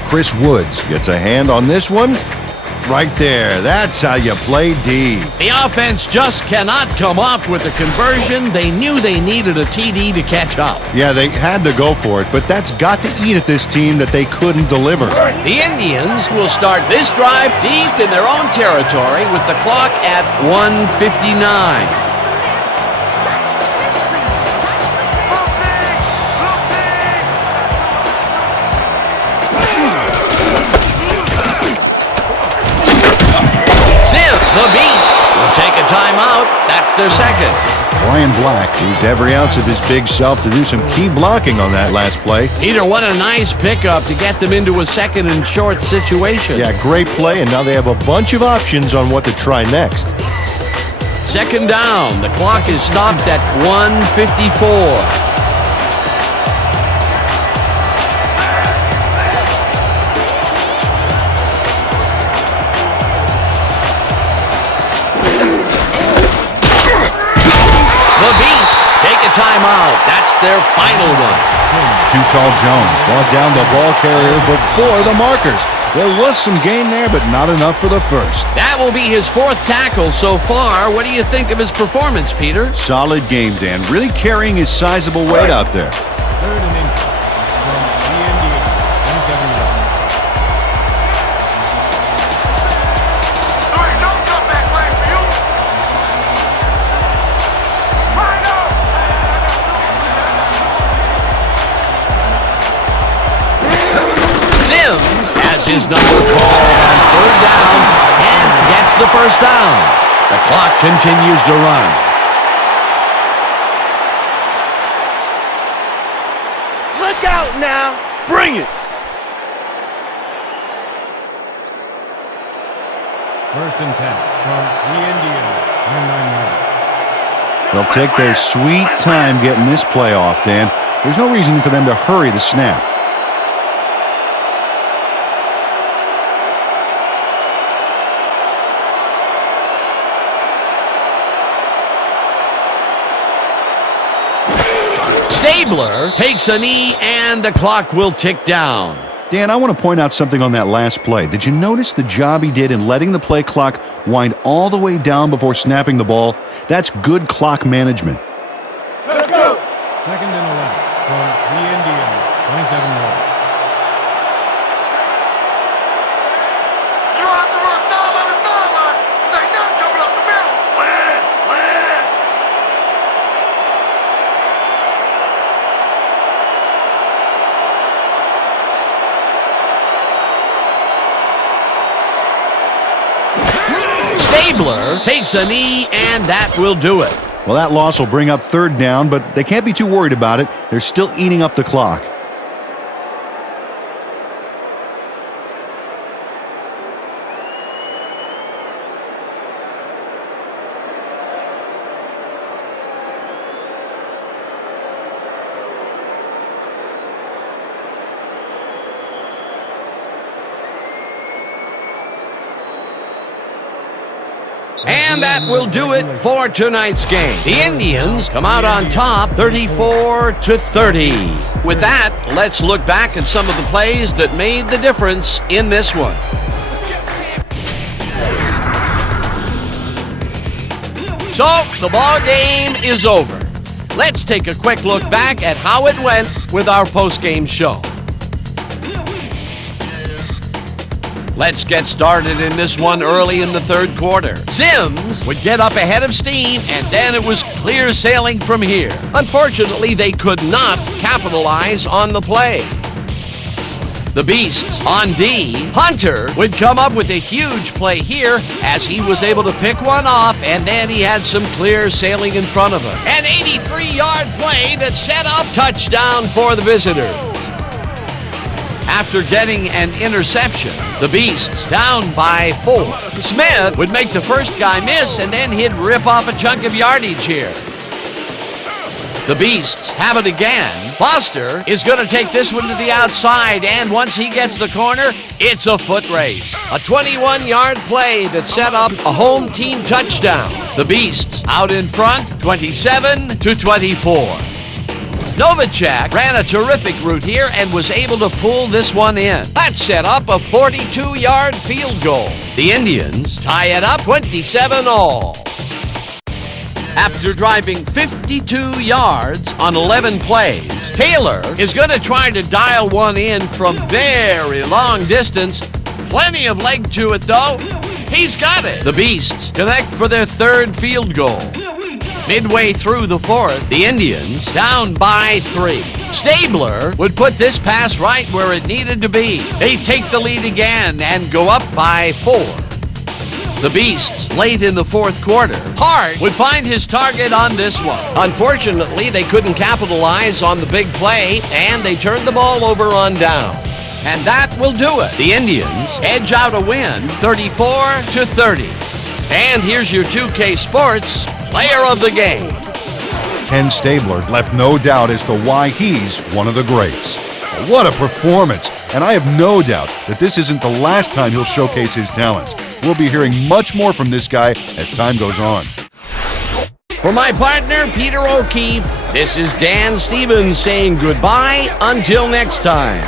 Chris Woods gets a hand on this one. Right there. That's how you play D. The offense just cannot come up with the conversion. They knew they needed a TD to catch up. Yeah, they had to go for it, but that's got to eat at this team that they couldn't deliver. The Indians will start this drive deep in their own territory with the clock at 1:59. The Beasts will take a timeout. That's their 2nd. Brian Black used every ounce of his big self to do some key blocking on that last play. Peter, what a nice pickup to get them into a 2nd and short situation. Yeah, great play, and now they have a bunch of options on what to try next. 2nd down. The clock is stopped at 1:54. Timeout. That's their final one. Too Tall Jones brought down the ball carrier before the markers. There was some gain there, but not enough for the first. That will be his 4th tackle so far. What do you think of his performance, Peter? Solid game, Dan. Really carrying his sizable weight out there. 3rd and inches from the Indians, 27-yard line. has his number called on third down and gets the first down. The clock continues to run. Look out now. Bring it. First and 10 from the Indians. 29-yard. They'll take their sweet time getting this play off, Dan. There's no reason for them to hurry the snap. Stabler takes a knee and the clock will tick down. Dan, I want to point out something on that last play. Did you notice the job he did in letting the play clock wind all the way down before snapping the ball? That's good clock management. Let's go. Second and 11 from the Indians. 27-yard. You have to run sideline to sideline. Say nothing coming up the middle. Win. Stabler takes a knee and that will do it. Well, that loss will bring up third down, but they can't be too worried about it. They're still eating up the clock. And that will do it for tonight's game. The Indians come out on top 34-30. With that, let's look back at some of the plays that made the difference in this one. So, the ball game is over. Let's take a quick look back at how it went with our post-game show. Let's get started in this one early in the third quarter. Sims would get up ahead of steam, and then it was clear sailing from here. Unfortunately, they could not capitalize on the play. The Beasts on D. Hunter would come up with a huge play here as he was able to pick one off, and then he had some clear sailing in front of him. An 83-yard play that set up touchdown for the visitors. After getting an interception, the Beasts down by 4. Smith would make the first guy miss, and then he'd rip off a chunk of yardage here. The Beasts have it again. Foster is going to take this one to the outside, and once he gets the corner, it's a foot race. A 21-yard play that set up a home team touchdown. The Beasts out in front, 27-24. Novacek ran a terrific route here and was able to pull this one in. That set up a 42-yard field goal. The Indians tie it up 27-all. After driving 52 yards on 11 plays, Taylor is going to try to dial one in from very long distance. Plenty of leg to it, though. He's got it. The Beasts connect for their third field goal. Midway through the fourth, the Indians down by 3. Stabler would put this pass right where it needed to be. They take the lead again and go up by 4. The Beasts late in the fourth quarter. Hart would find his target on this one. Unfortunately, they couldn't capitalize on the big play, and they turned the ball over on down. And that will do it. The Indians edge out a win, 34-30. And here's your 2K Sports Player of the Game. Ken Stabler left no doubt as to why he's one of the greats. What a performance! And I have no doubt that this isn't the last time he'll showcase his talents. We'll be hearing much more from this guy as time goes on. For my partner, Peter O'Keefe, this is Dan Stevens saying goodbye until next time.